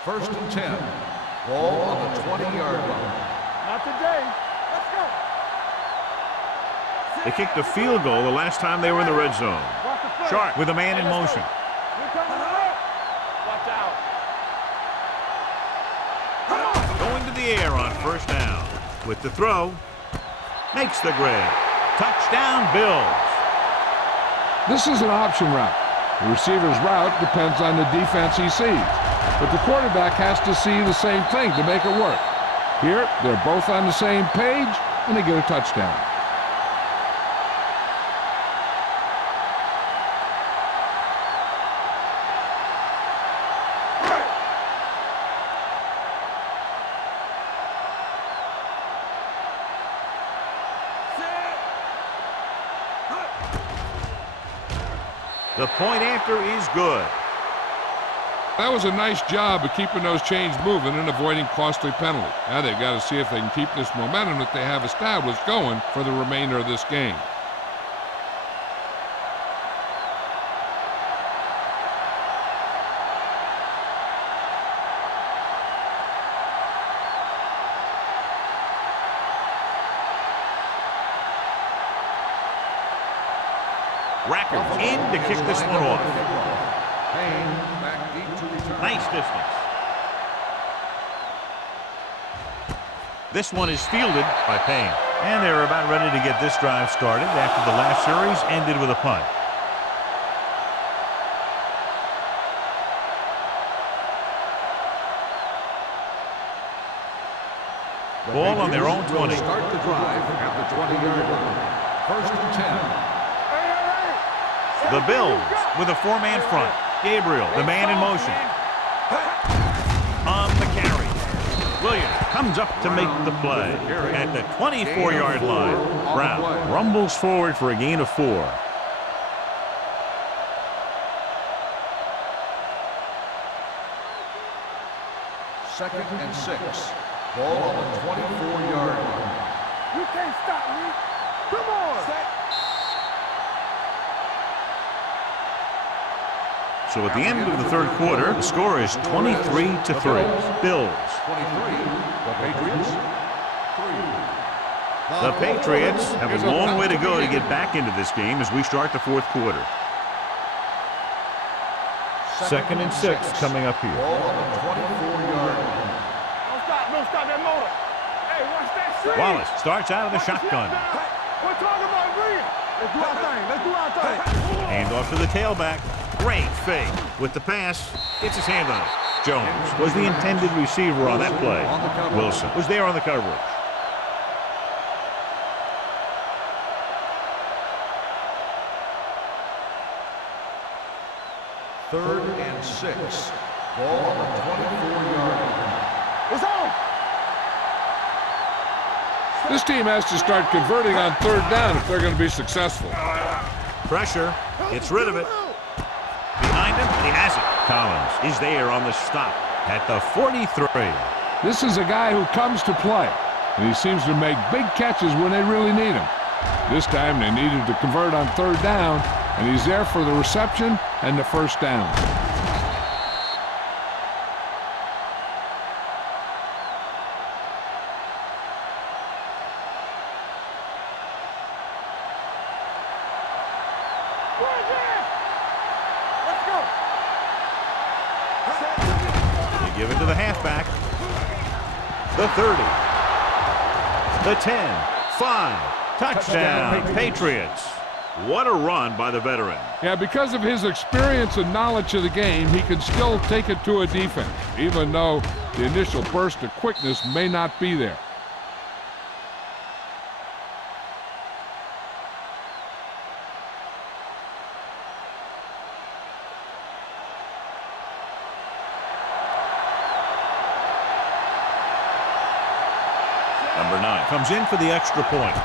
First and 10. Ball on the 20-yard line. Not today. Let's go. They kicked a field goal the last time they were in the red zone. Watch the front. Sharp with a man in motion. We're coming up. Watch out. Going to the air on 1st down. With the throw. Makes the grab. Touchdown, Bills. This is an option route. The receiver's route depends on the defense he sees. But the quarterback has to see the same thing to make it work. Here, they're both on the same page, and they get a touchdown. The point after is good. That was a nice job of keeping those chains moving and avoiding costly penalties. Now they've got to see if they can keep this momentum that they have established going for the remainder of this game. Rackers in to kick this one off. Payne back deep to return. Nice distance. This one is fielded by Payne. And they're about ready to get this drive started after the last series ended with a punt. Ball on their own 20. Start the drive at the 20-yard line. First and 10. The Bills with a 4-man front. Gabriel, the man in motion. On the carry. Williams comes up to make the play at the 24-yard line. Brown rumbles forward for a gain of 4. Second and 6. Ball on the 24-yard line. You can't stop me. Come on. So at the end of the 3rd quarter, the score is 23-3. Bills. 23. The Patriots. 3. The Patriots have a long way to go to get back into this game as we start the 4th quarter. Second and 6 coming up here. Ball on the 24-yard line. Don't stop that motor. Hey, watch that shit. Wallace starts out of the shotgun. We're talking about Green. Let's do our thing. Let's do our thing. Hand off to the tailback. Great fake. With the pass, gets his hand on it. Jones was the intended receiver on that play. Wilson was there on the coverage. Third and 6. Ball on the 24-yard line. It's on. This team has to start converting on 3rd down if they're going to be successful. Pressure. Gets rid of it. Behind him, he has it. Collins is there on the stop at the 43. This is a guy who comes to play, and he seems to make big catches when they really need him. This time they needed to convert on 3rd down, and he's there for the reception and the 1st down. Give it to the halfback. The The 30. The 10. 5. Touchdown, Patriots. What a run by the veteran. Yeah, because of his experience and knowledge of the game, he can still take it to a defense, even though the initial burst of quickness may not be there. Number 9 comes in for the extra point.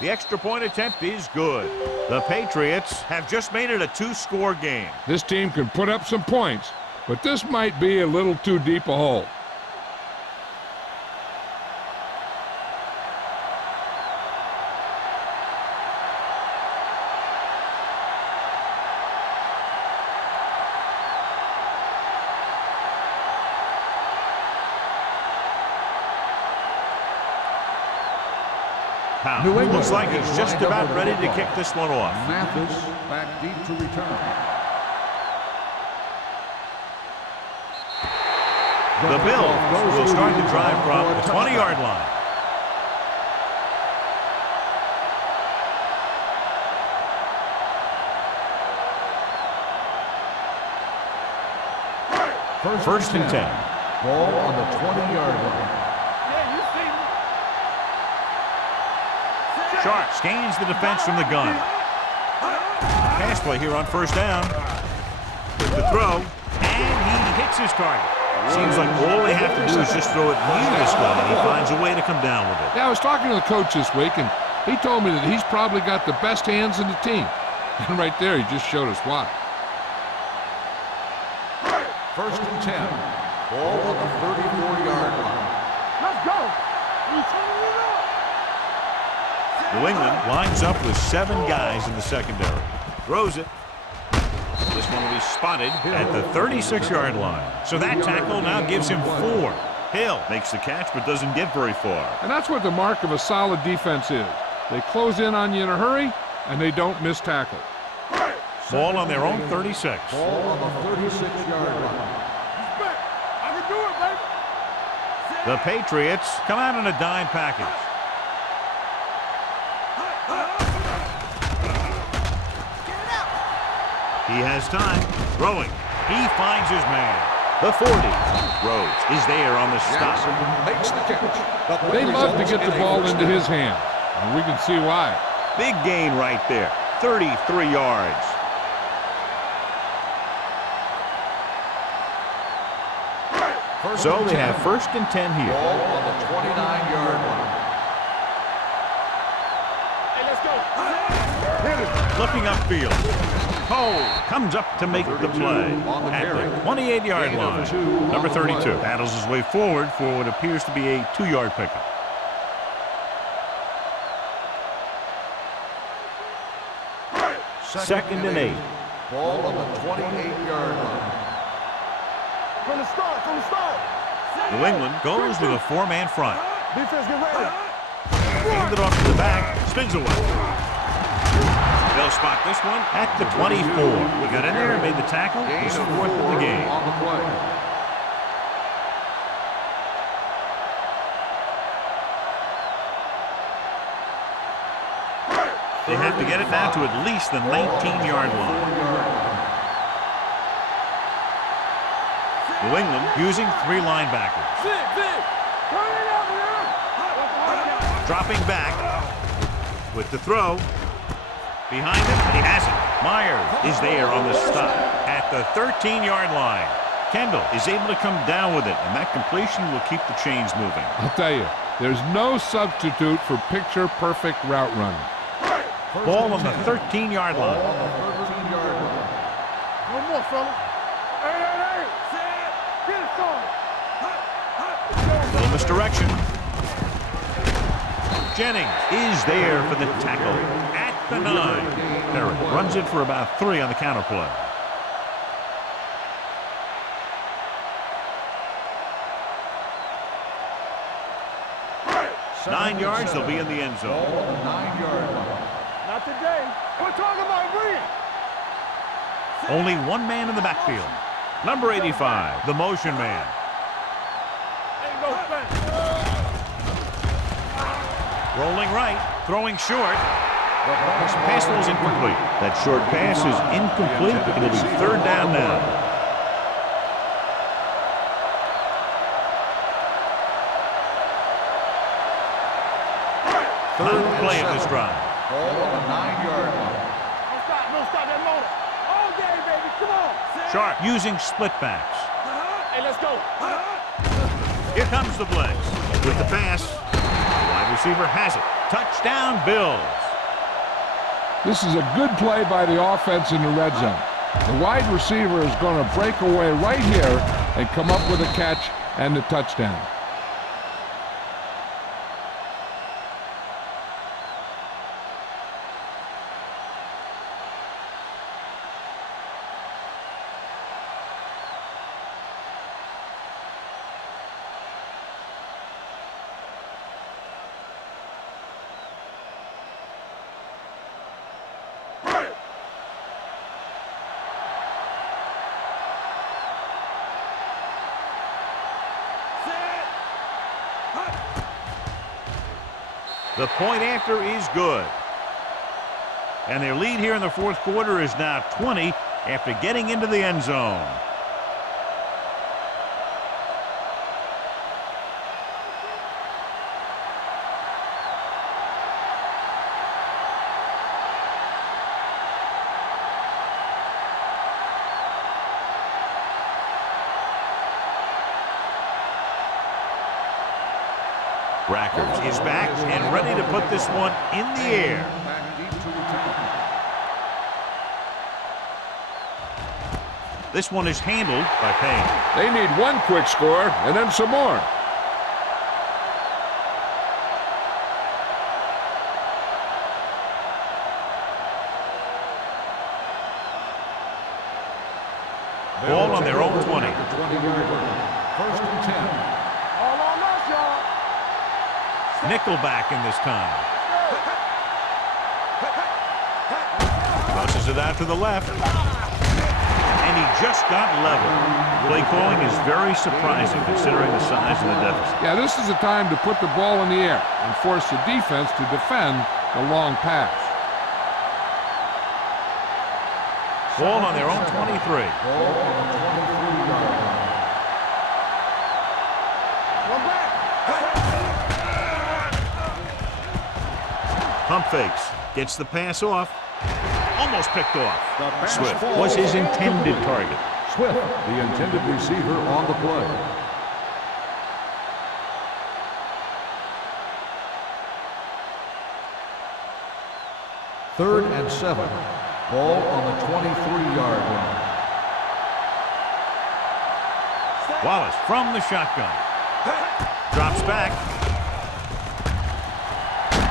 The extra point attempt is good. The Patriots have just made it a 2-score game. This team can put up some points, but this might be a little too deep a hole. Looks like he's just about ready to kick this one off. Mathis back deep to return. The Bills will start the drive from the 20-yard line. First and 10. Ball on the 20-yard line. Sharp scans the defense from the gun. Pass play here on first down. With the throw, and he hits his target. Seems like all they have to do is just throw it near this guy, and he finds a way to come down with it. Yeah, I was talking to the coach this week, and he told me that he's probably got the best hands in the team. And right there, he just showed us why. First and 10. Ball on the 34-yard line. Let's go. New England lines up with 7 guys in the secondary. Throws it. This one will be spotted at the 36-yard line. So that tackle now gives him 4. Hill makes the catch but doesn't get very far. And that's what the mark of a solid defense is. They close in on you in a hurry, and they don't miss tackle. Ball on their own 36. Ball on the 36-yard line. I can do it, baby. The Patriots come out in a dime package. He has time. Throwing. He finds his man. The 40. Rhodes is there on the stop. Makes the catch. They love to get the ball into his hands, and we can see why. Big gain right there. 33 yards. So they have first and 10 here. Ball on the 29-yard line. Hey, let's go. Hit it. Looking upfield. Cole comes up to make the play at the 28-yard line. Number 32 battles his way forward for what appears to be a 2-yard pickup. Second and 8. Ball on the 28-yard line. From the start, from the start. New England goes with a 4-man front. Defense, get ready. Hand it off to the back. Spins away. They'll spot this one at the 24. We got in there and made the tackle. He's 4th of the game. On the play. They have to get it down to at least the 19-yard line. New England using 3 linebackers. Dropping back with the throw. Behind him, and he has it. Myers is there on the stop at the 13-yard line. Kendall is able to come down with it, and that completion will keep the chains moving. I'll tell you, there's no substitute for picture-perfect route running. Ball on the 13-yard line. No more, fella. Hey. Get it started. Little misdirection. Jennings is there for the tackle at the 9. Perry runs it for about 3 on the counter play. Nine yards, they'll be in the end zone. 9-yard line. Not today. We're talking about Rhea. Only 1 man in the backfield. Number 85, the motion man. Rolling right, throwing short. This pass was incomplete. That short pass is incomplete. It'll be third down now. Third play of this drive. Ball on the 9-yard line. Don't stop that motor. All day, baby. Come on. Sharp using split backs. Hey, let's go. Here comes the blitz. With the pass, the wide receiver has it. Touchdown, Bills. This is a good play by the offense in the red zone. The wide receiver is going to break away right here and come up with a catch and the touchdown. The point after is good. And their lead here in the fourth quarter is now 20 after getting into the end zone. Rackers is back and ready to put this one in the air. This one is handled by Payne. They need one quick score and then some more. Ball on their own 20. 20-yard line. First and 10. All on us, y'all. Nickelback in this time. Tosses it out to the left. And he just got level. Play calling is very surprising considering the size of the deficit. Yeah, this is the time to put the ball in the air and force the defense to defend the long pass. Ball on their own 23. Ball on the 23-yard line. One back. Pump fakes. Gets the pass off. Almost picked off. The pass Swift falls was his intended target. Swift, the intended receiver on the play. Third and 7. Ball on the 23-yard line. Wallace from the shotgun. Drops back.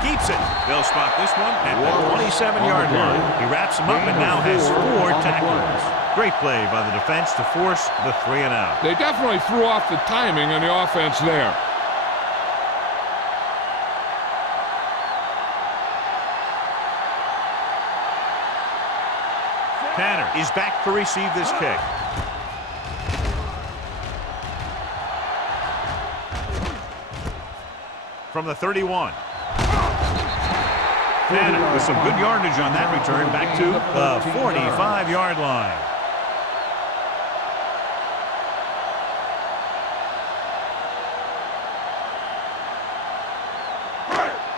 Keeps it. They'll spot this one at the 27-yard line. He wraps him up and now has 4 tackles. Great play by the defense to force the 3 and out. They definitely threw off the timing on the offense there. Tanner is back to receive this kick. From the 31. Tanner with some good yardage on that return back to the 45-yard line.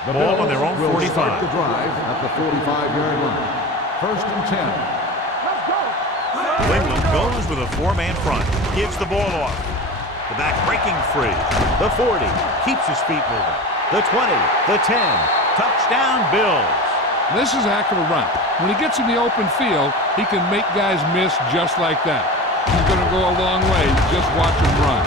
The Ball on their own will 45. start the drive at the 45-yard line. First and 10. Let's go. New England goes with a 4-man front. Gives the ball off. The back breaking free. The 40. Keeps his feet moving. The 20. The 10. Touchdown, Bills. This is a heck of a run. When he gets in the open field, he can make guys miss just like that. He's going to go a long way. Just watch him run.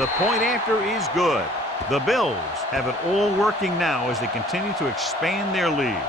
The point after is good. The Bills have it all working now as they continue to expand their lead.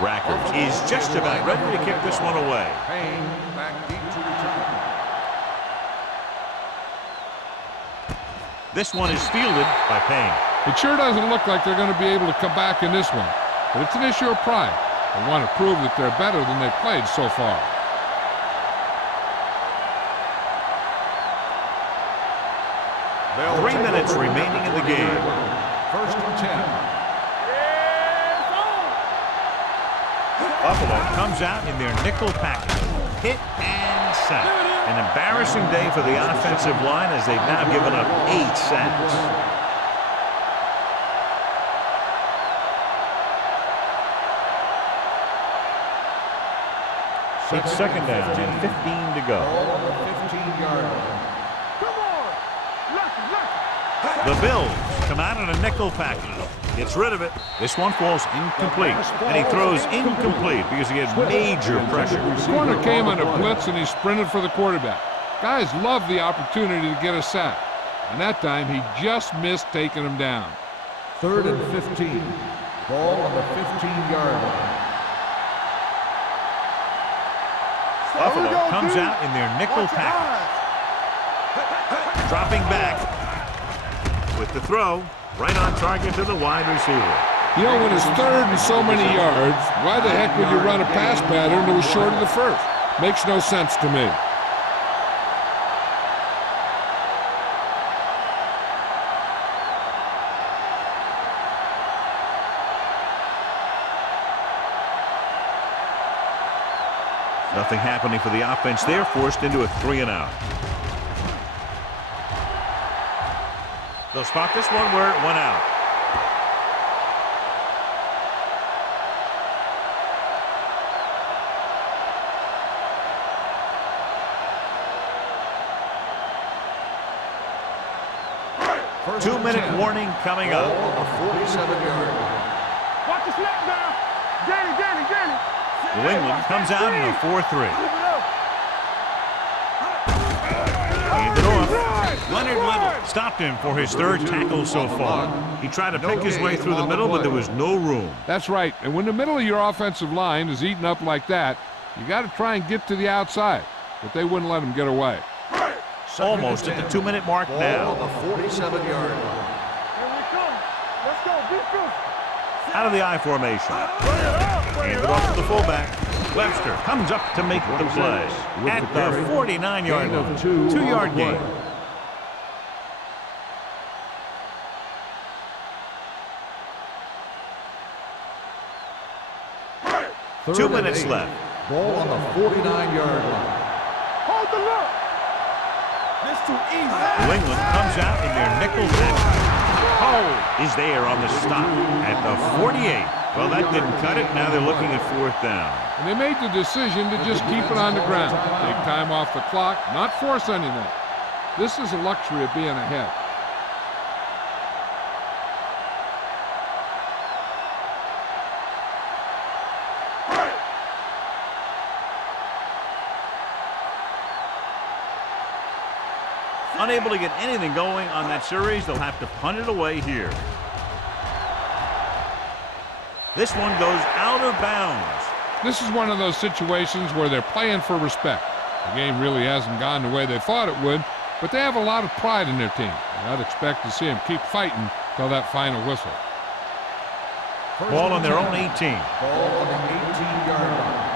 Rackers is just about ready to kick this one away. Payne back deep to return. This one is fielded by Payne. It sure doesn't look like they're going to be able to come back in this one, but it's an issue of pride. They want to prove that they're better than they've played so far. They'll 3 minutes remaining in the game. First and 10. Buffalo comes out in their nickel package. Hit and sack. An embarrassing day for the offensive line as they've now given up 8 sacks. It's second down and 15 to go. Ball on the 15-yard line. Come on. Lucky. The Bills come out in a nickel package. Gets rid of it. This one falls incomplete. And he throws incomplete because he had major pressure. The corner came on a blitz and he sprinted for the quarterback. Guys love the opportunity to get a sack. And that time he just missed taking him down. Third and 15. Ball on the 15-yard line. Buffalo comes out in their nickel package. Dropping back with the throw. Right on target to the wide receiver. You know, when it's third and so many yards, why the heck would you run a pass pattern that was short of the first? Makes no sense to me. Nothing happening for the offense. They're forced into a 3-and-out. They'll spot this one where it went out. First 2-minute warning coming up. Ball on the 47-yard line. Watch the slap down. Danny. New England comes out in a 4-3. Hand it off. Leonard Little stopped him for his third tackle so far. He tried to pick his way through the middle, but there was no room. That's right. And when the middle of your offensive line is eaten up like that, you got to try and get to the outside. But they wouldn't let him get away. Almost at the 2-minute mark now. Ball on the 47-yard line. Here we come. Let's go. Defense. Out of the I formation. Hand it off to the fullback. Webster comes up to make the play at the 49-yard line. 2-yard gain. 2 minutes left. Ball on the 49-yard line. Hold the look. This too easy. New England comes out in their nickel package. Cole is there on the stop at the 48. Well, that didn't cut it. Now they're looking at 4th down. And they made the decision to just keep it on the ground. Take time off the clock, not force anything. This is a luxury of being ahead. Unable to get anything going on that series, they'll have to punt it away here. This one goes out of bounds. This is one of those situations where they're playing for respect. The game really hasn't gone the way they thought it would, but they have a lot of pride in their team. And I'd expect to see them keep fighting till that final whistle. Ball on their own 18. Ball on the 18-yard line.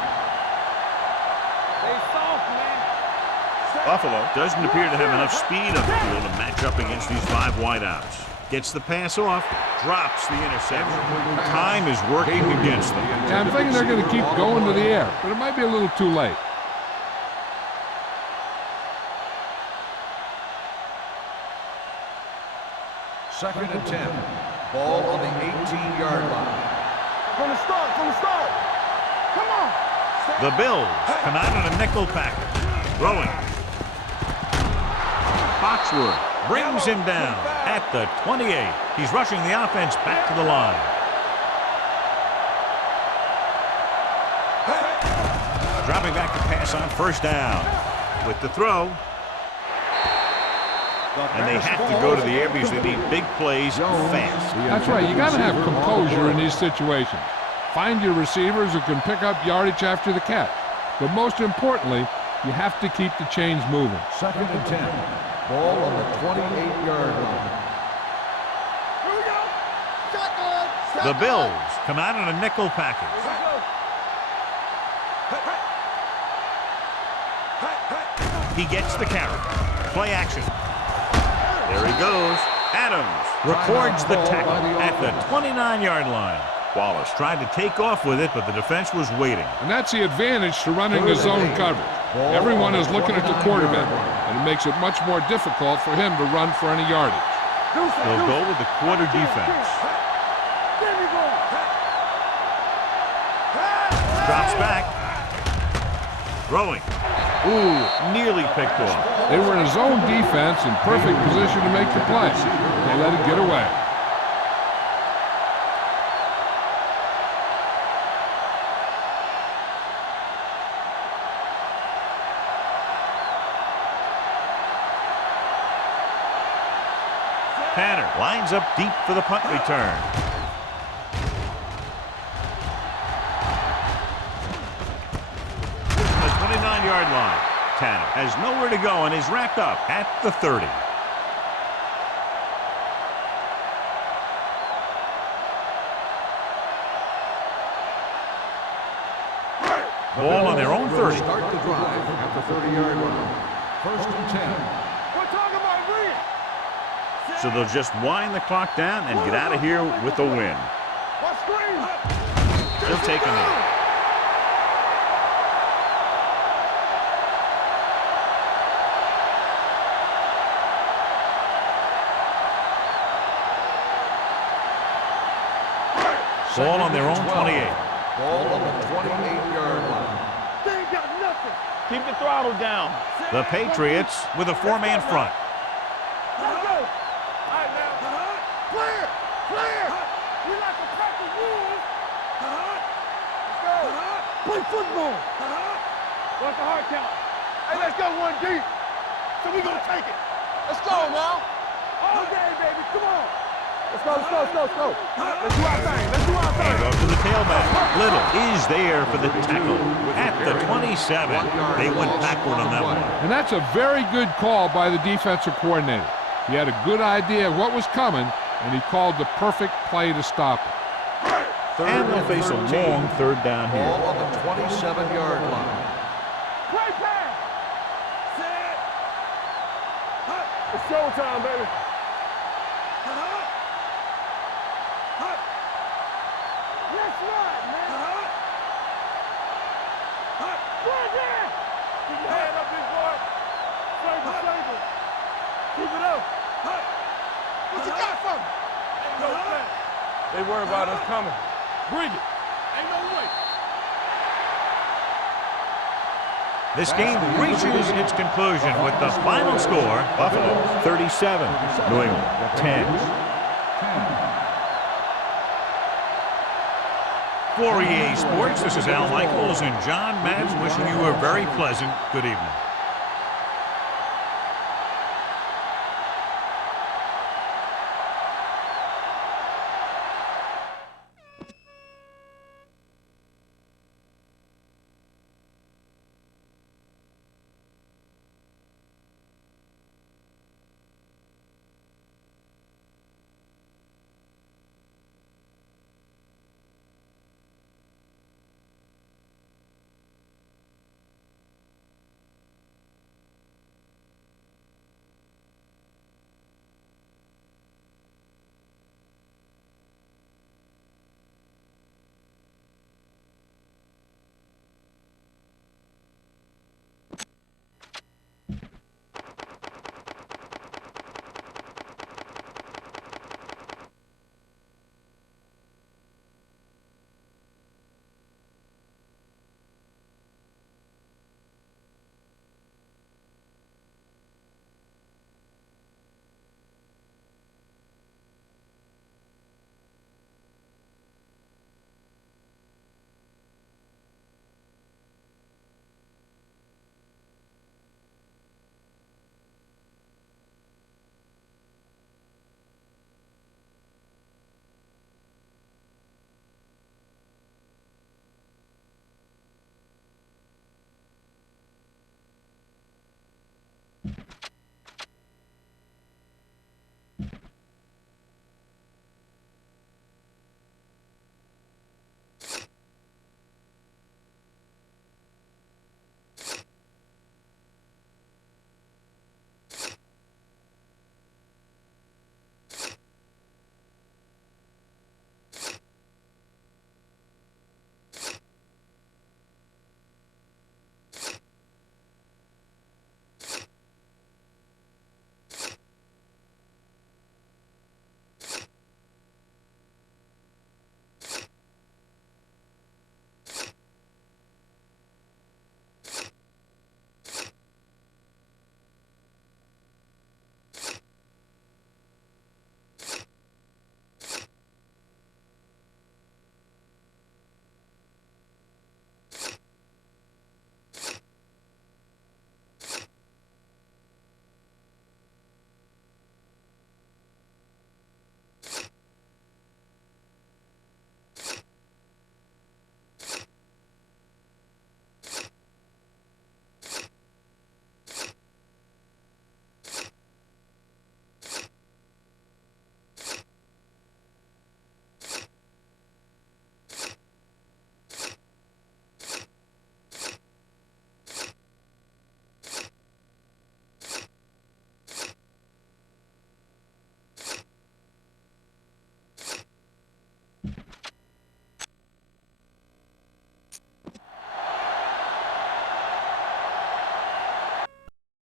They soft, man. Buffalo doesn't appear to have enough speed on the field to match up against these 5 wideouts. Gets the pass off, drops the interception. Time is working against them. Yeah, I'm thinking they're going to keep going to the air, but it might be a little too late. Second and 10. Ball on the 18-yard line. From the start. Come on. The Bills come out in a nickel package. Throwing. Foxworth brings him down at the 28. He's rushing the offense back to the line. Dropping back to pass on first down. With the throw. And they have to go to the air because they need big plays fast. That's right. You got to have composure in these situations. Find your receivers who can pick up yardage after the catch. But most importantly, you have to keep the chains moving. 2nd and 10. Ball on the 28-yard line. Here we go. Shotgun. The Bills come out in a nickel package. He gets the carry. Play action. There he goes. Adams records the tackle at the 29-yard line. Wallace tried to take off with it, but the defense was waiting. And that's the advantage to running the zone coverage. Everyone is looking at the quarterback, and it makes it much more difficult for him to run for any yardage. They'll go with the quarter defense. There you go. Drops back. Throwing. Ooh, nearly picked off. They were in a zone defense in perfect position to make the play. They let it get away. Tanner lines up deep for the punt return. The 29-yard line. Tanner has nowhere to go and is wrapped up at the 30. Ball on their own 30. Start the drive at the 30-yard line. 1st and 10. We're talking about Green. So they'll just wind the clock down and get out of here with a win. What's Green? They'll take a knee. Ball on their own 28. Ball on the 28-yard line. They ain't got nothing. Keep the throttle down. The Patriots with a four-man front. Let's go. All right, now. Clear. Clear. We like to pack the rules. Let's go. Play football. What's the hard count? Hey, let's go one deep. So we gonna take it. Let's go now. All day, baby. Come on. Let's go, let's go, let's go, let's go. Let's do our thing. Let's do our thing. Go to the tailback. Little is there for the tackle at the 27. They went backward on that one. And that's a very good call by the defensive coordinator. He had a good idea of what was coming, and he called the perfect play to stop it. And they'll face a long third down here. Ball on the 27-yard line. Great pass. Set. It's showtime, baby. Let's ride, man. Right there. Keep your hand up, big boy. Flavor, flavor. Keep it up. What you got for me? Ain't no way. They worry about us coming. Bring it. Ain't no way. This game reaches its conclusion with the final score, Buffalo 37, New England 10. For EA Sports, this is Al Michaels and John Madden wishing you a very pleasant good evening.